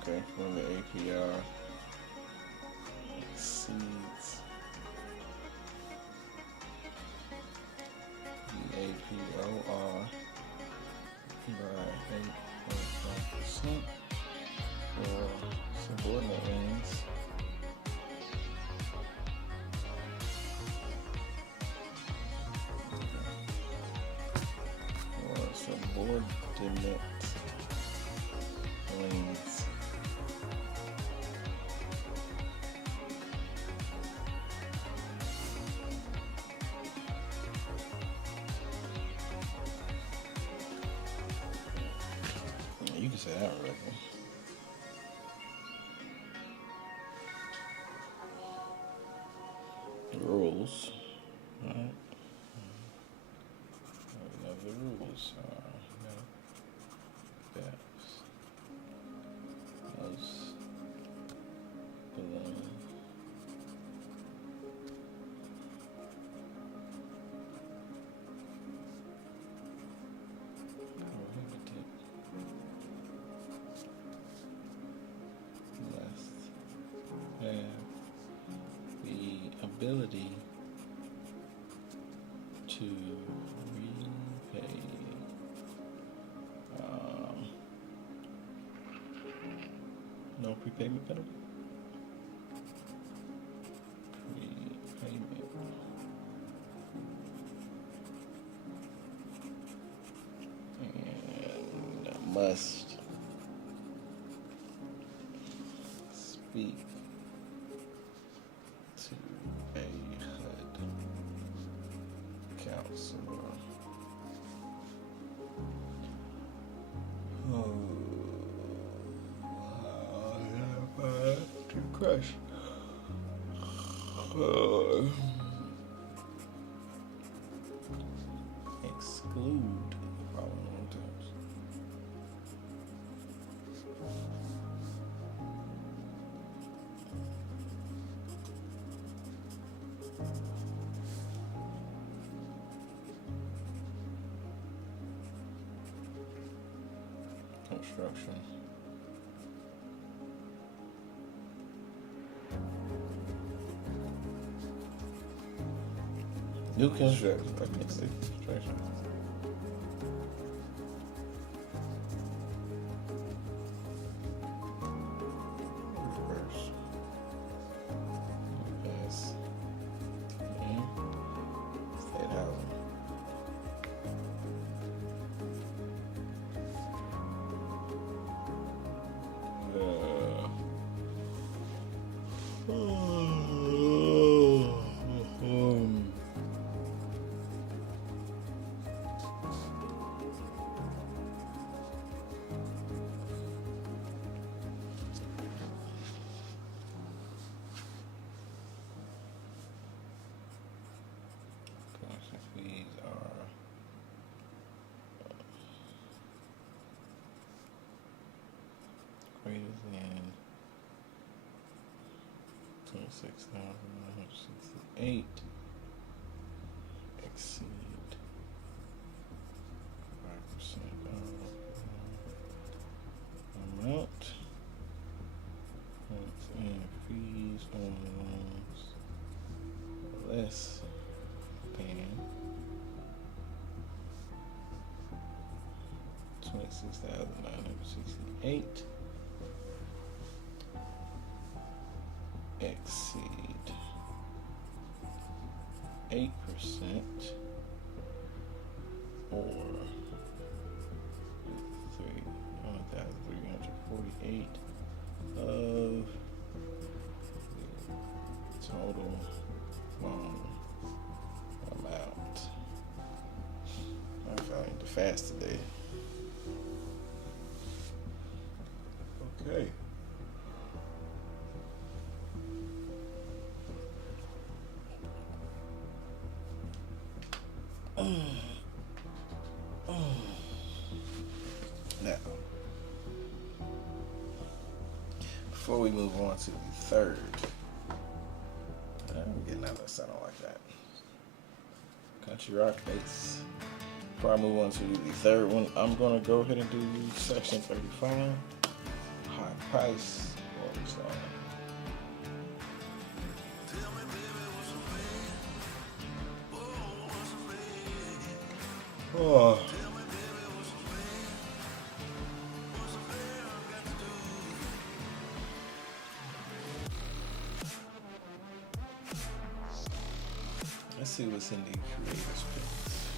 Okay, when the APR exceeds the APOR by 8.5% for subordinate liens. Or subordinate liens. You can say that right. The rules, right? The rules are that's most below. ability to repay no prepayment penalty. Prepayment. And must speak to a HUD counselor. To crush. Exclude the following terms. Construction. New construction. I can't say construction. Reverse. Yes. State housing. Fees are greater than 26,968. Exceed 5% of amount. And fees on loans less than 26,968 exceed 8% or 1,348 of the total loan amount. I'm trying to fast today. Okay. Now, before we move on to the third, I'm getting out of that sound like that. Country rock bass. Before I move on to the third one, I'm gonna go ahead and do section 35, high price quality song. Oh. Let's see what's in the creator space.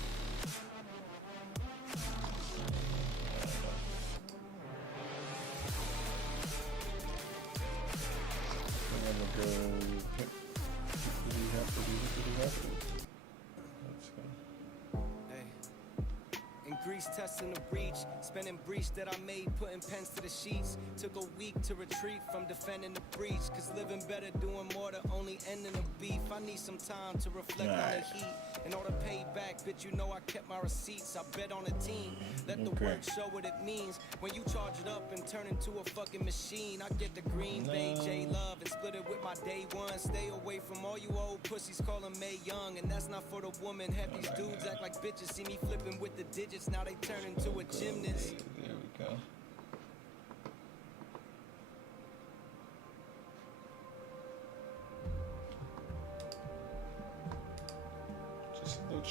I'm gonna go hippity happy. Let's go. In Greece, testing the breach, spending breach that I made, putting pens to the sheets. Took a week to retreat from defending the breach, cause living better, doing more to only ending the beef. I need some time to reflect on the heat. In order to pay back, bitch, you know I kept my receipts. I bet on a team, let the work show what it means. When you charge it up and turn into a fucking machine, I get the green bay, J-Love, and split it with my day one. Stay away from all you old pussies calling May Young, and that's not for the woman. Have these dudes act like bitches, see me flipping with the digits, now they turn into a gymnast. There we go.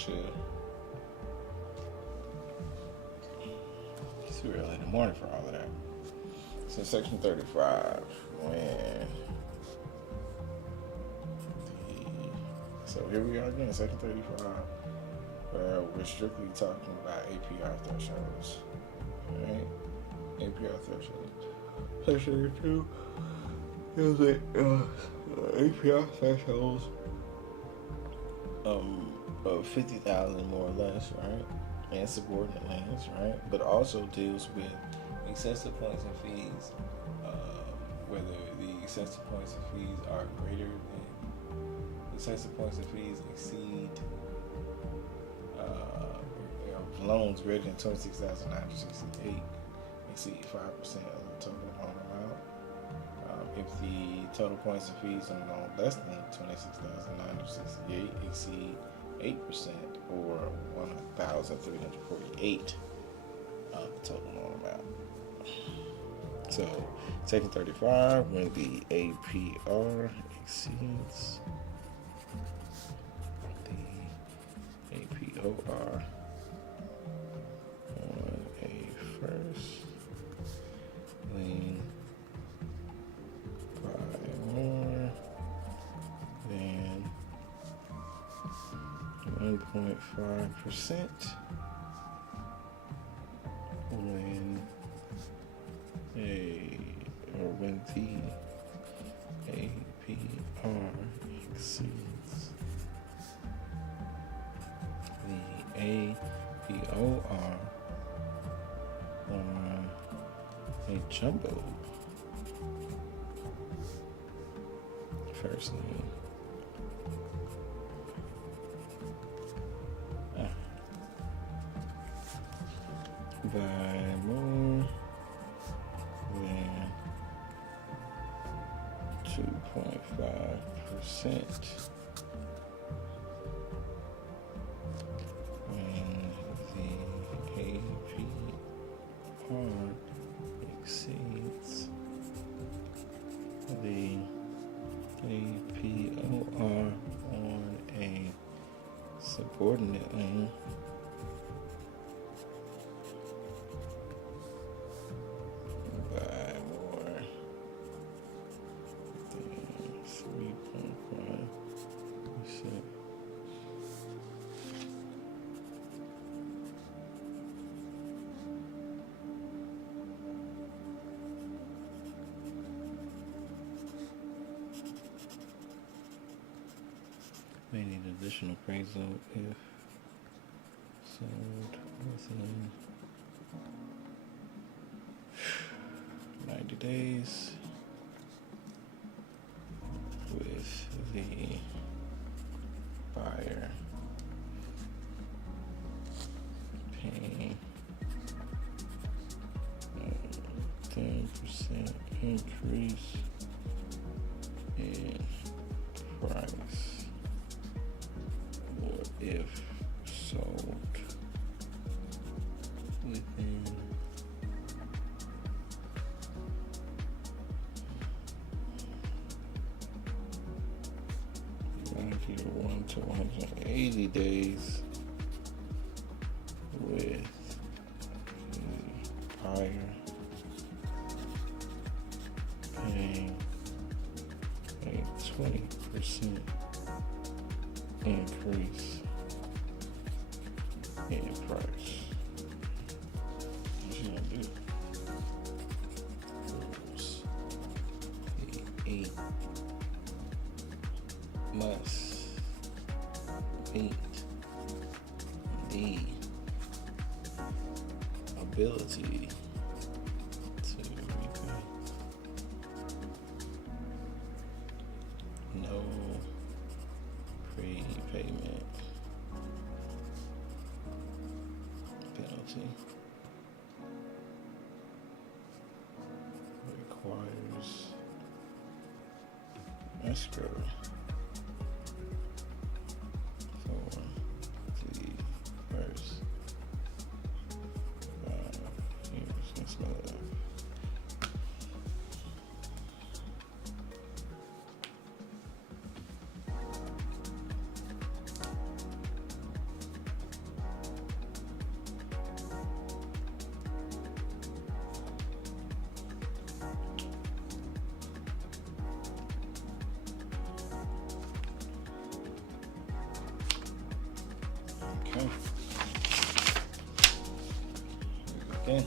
Shit. It's too early in the morning for all of that. So Section 35, when so here we are again, Section 35, where we're strictly talking about APR thresholds. Alright? APR thresholds. Section 2 is APR thresholds of 50,000 more or less, right? And subordinate lands, right? But also deals with excessive points and fees, whether the excessive points and fees are greater than excessive points and fees exceed loans greater than 26,968 exceed 5% of the total loan amount. If the total points and fees on a loan less than 26,968 exceed 8% or 1,348 of the total loan amount. So, Section 35, when the APR exceeds the APOR on a first lien by more than 1.5%, when the APR exceeds the APOR on a jumbo first lien. By more than 2.5%, when the APR exceeds the APOR on a subordinate lien, by more than 3.5%. May need additional appraisal if sold within 90 days with the buyer paying a 10% increase in price, or if sold within 91 to 180 days with the buyer paying a 20% increase in price. What you gonna do? Rules. The must meet the ability to repay. No prepayment penalty. Requires escrow for the first 5 years. Let's go there. Okay.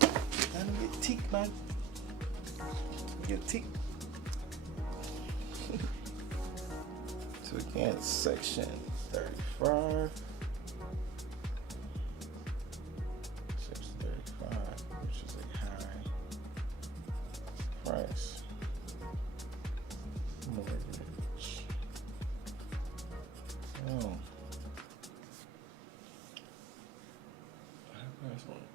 Time to get teak, man. Get teak. So again, section 35. Section 35, which is a high price mortgage. Oh. High price mortgage.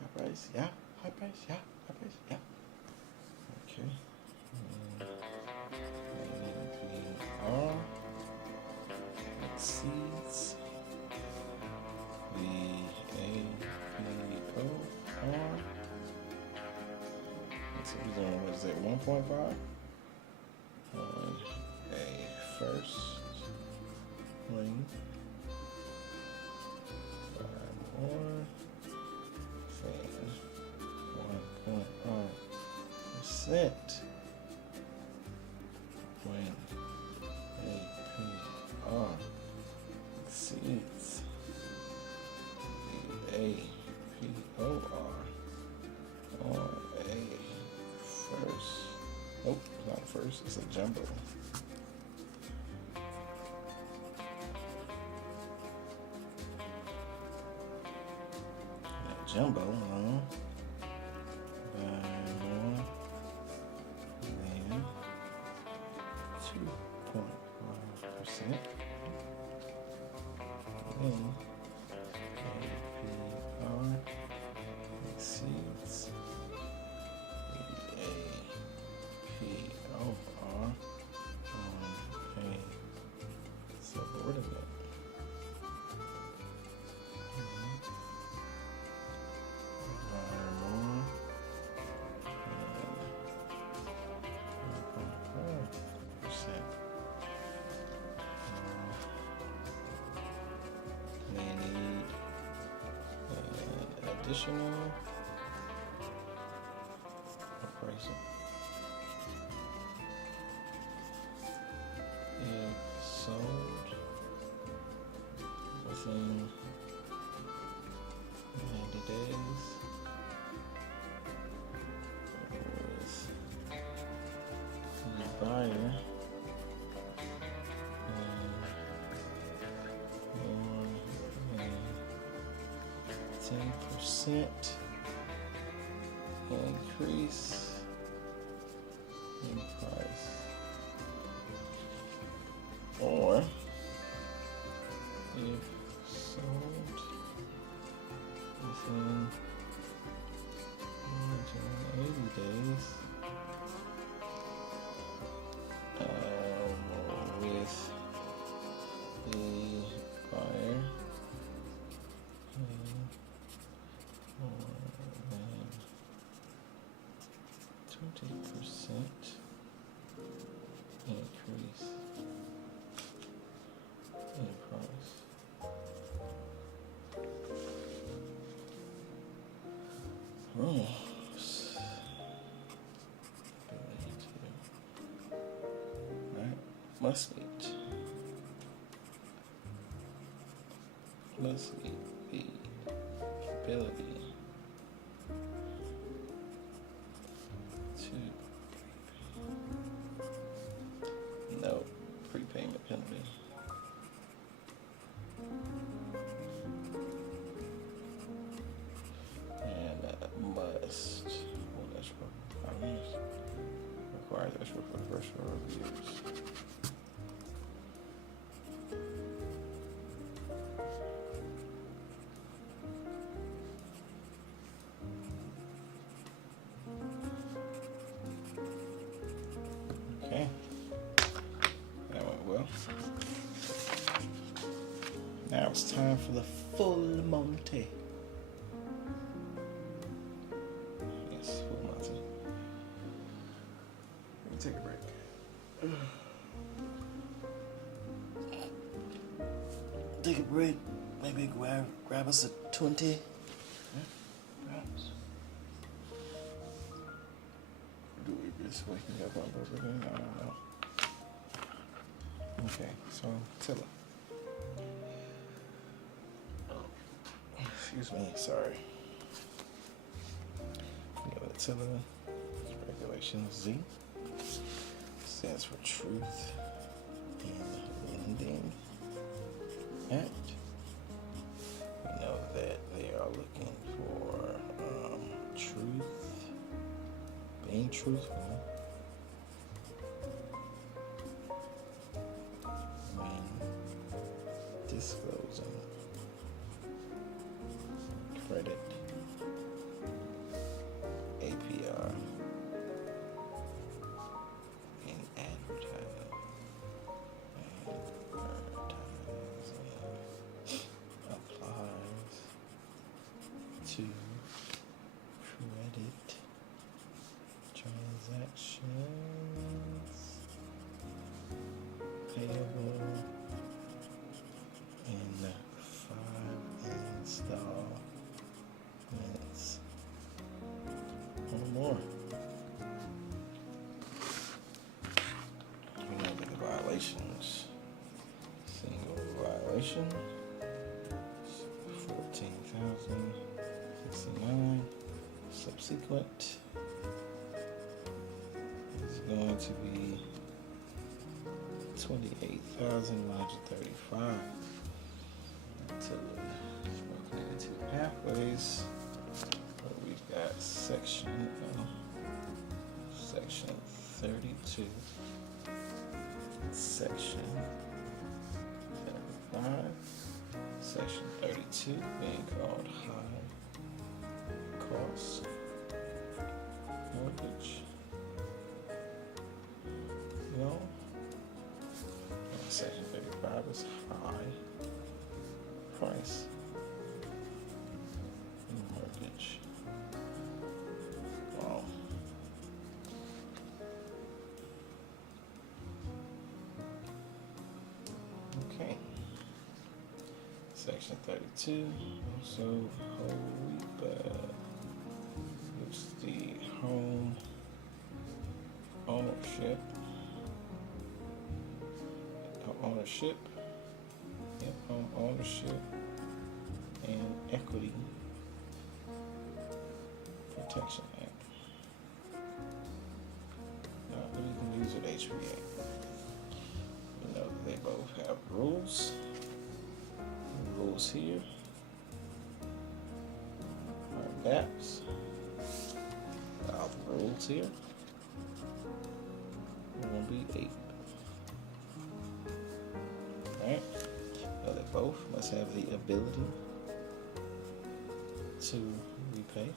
High price, yeah. High price, yeah. High price, yeah. Okay. APR exceeds the APOR. So we're doing, what is it, 1.5 on a first lien. 5 more. Saying 1.5% when APR exceeds the APOR on a first. Nope, not a first, it's a jumbo. That jumbo loan. 2.5%. Then APR exceeds the APOR on a subordinate. Additional appraisal if sold within 90 days with the buyer more than 10% increase in price, or if sold within 180 days with the buyer more than 20% increase in price. Oh, right, must meet the ability to no prepayment penalty. And must, well, that's for 5 years. Requires escrow for the first 4 years. Okay, that went well. Now it's time for the full Monty. Yes, full Monty. Let me take a break. Take a break. Maybe grab us a 20. Yeah, perhaps. Do we just waking up on purpose? I don't know. Okay, so Tilla. Excuse me, sorry. Give it to the regulation Z. Stands for Truth in Lending Act. We know that they are looking for truth, being truthful when disclosing credit, APR, and advertising. Applies to credit transactions payable in 5 installments or more. We know that the violations, single violation, 14,069. Subsequent is going to be 28,135. Until it's broken into pathways. We've got section 32, section 35, section 32 being called high cost mortgage loan. And section 35 is high price mortgage loan. Okay. Section 32 also it's the home ownership. Home ownership and equity protection act. What do you can use with HPA? You know they both have rules. Rules here are gaps. All the rules here will be 8. Alright? Now they both must have the ability to repay.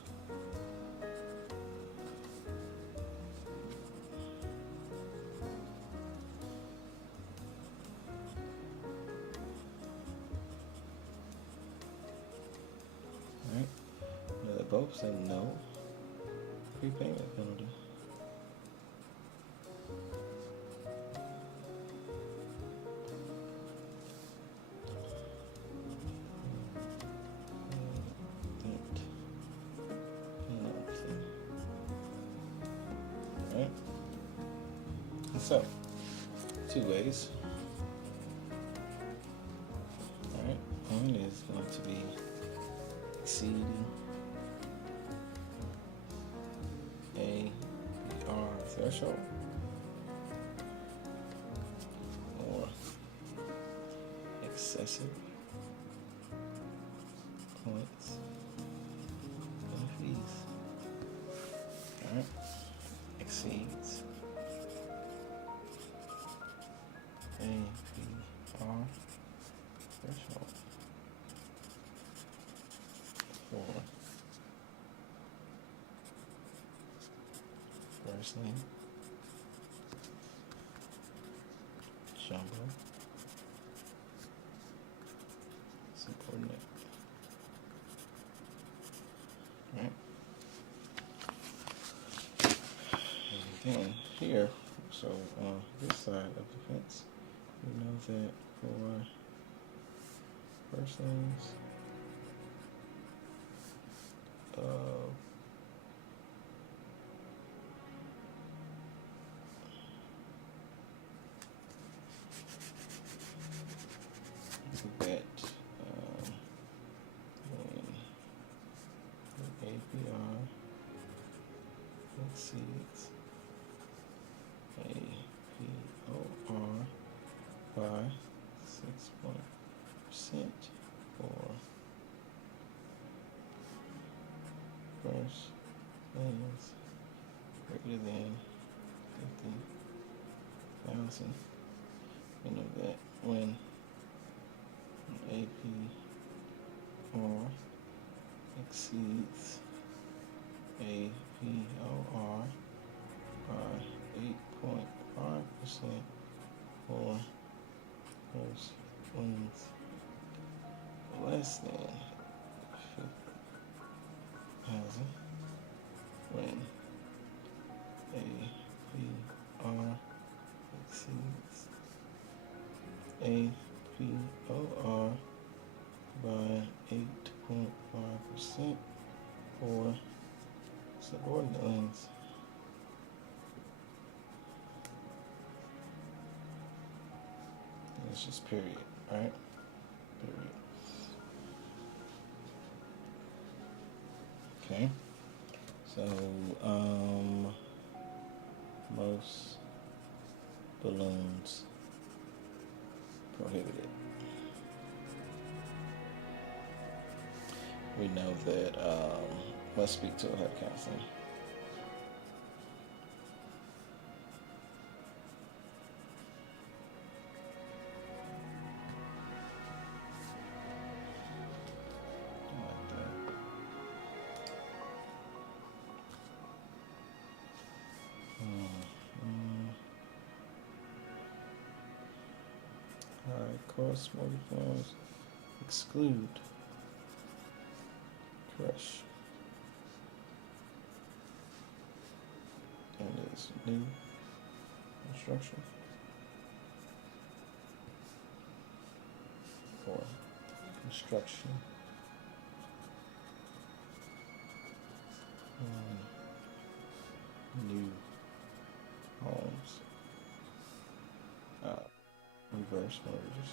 Alright? Now they both say no prepayment penalty. So, 2 ways. Alright, one is going to be exceeding APR threshold or excessive points and fees. Alright, exceeds APR threshold for first name, jumbo, subordinate. Right? And then here, so on this side of the fence, we know that for first names, that when exceeds APOR by 6% for first liens greater than 50,000. We know that when APR exceeds APOR by 8.5% for first liens less than 50,000. When APR exceeds APOR by 8.5% for subordinate liens. It's just period, right? Period. Okay. So, most balloons prohibited. We know that must speak to a head counseling. Alright, course mortgage loans exclude crush. And it's new construction or construction on new homes. Reverse mortgages.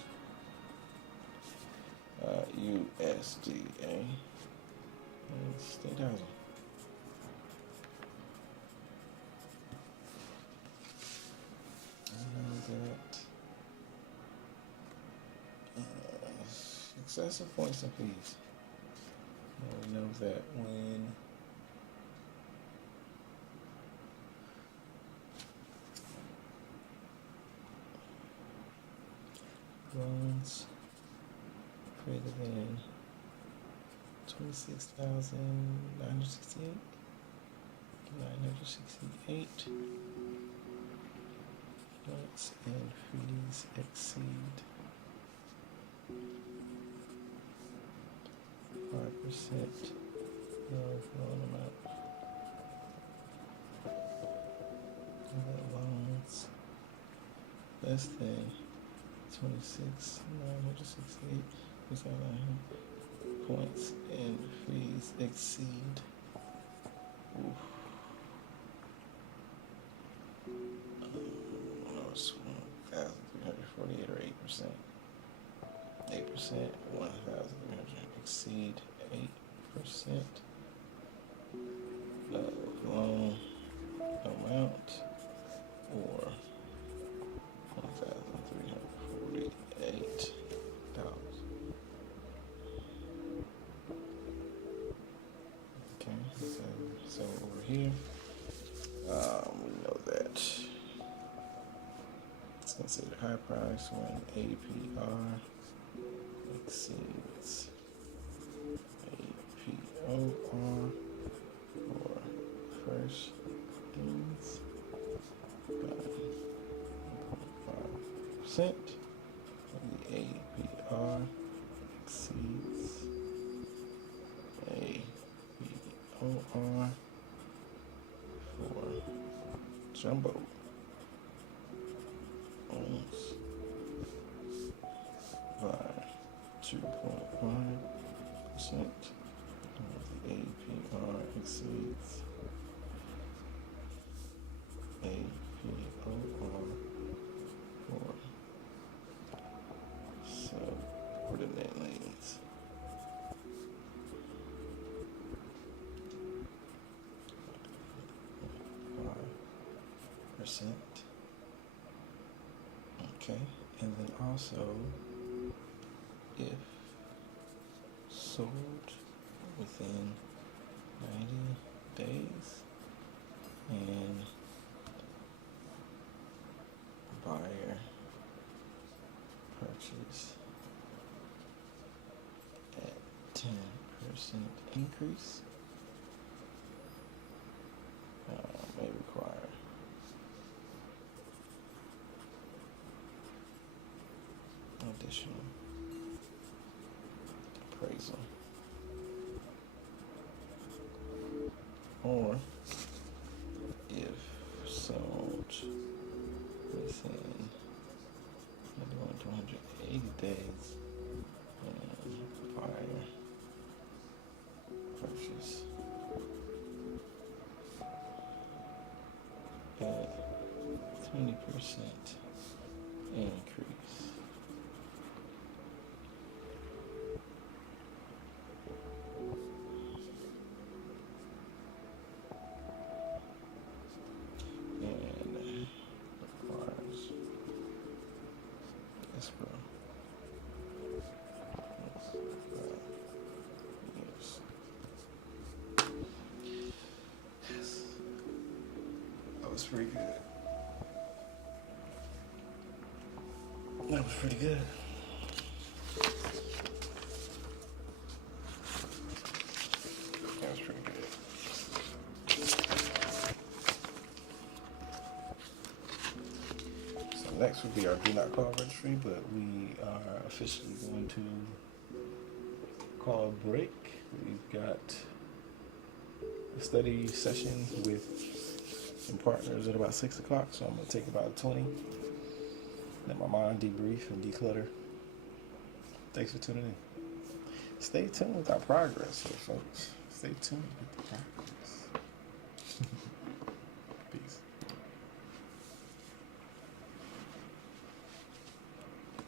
USDA and state housing. I know that excessive points and fees. We know that when loans greater than 26,968 points and fees exceed 5% of loan amount. Loans less than 26,968 points and fees exceed 1,348 or 8%. 8%, 1,300 exceed 8% of loan amount or 1,348 dollars. Okay, so over here, we know that it's considered high price when APR exceeds APOR for first liens by 5%. The APR exceeds APOR for jumbo loans by 2.5%. The APR exceeds APOR for subordinate liens. Okay, and then also if sold within 90 days and buyer purchase at 10% increase, may require additional appraisal. Or if sold within 91 to 180 days and buyer purchase at 20% increase. And requires escrow. Yes. Yes. That was pretty good. That was pretty good. That was pretty good. So next would be our do not call registry, but we are officially going to call a break. We've got a study session with some partners at about 6 o'clock, so I'm going to take about 20. Let my mind debrief and declutter. Thanks for tuning in. Stay tuned with our progress here, folks. Stay tuned with the progress.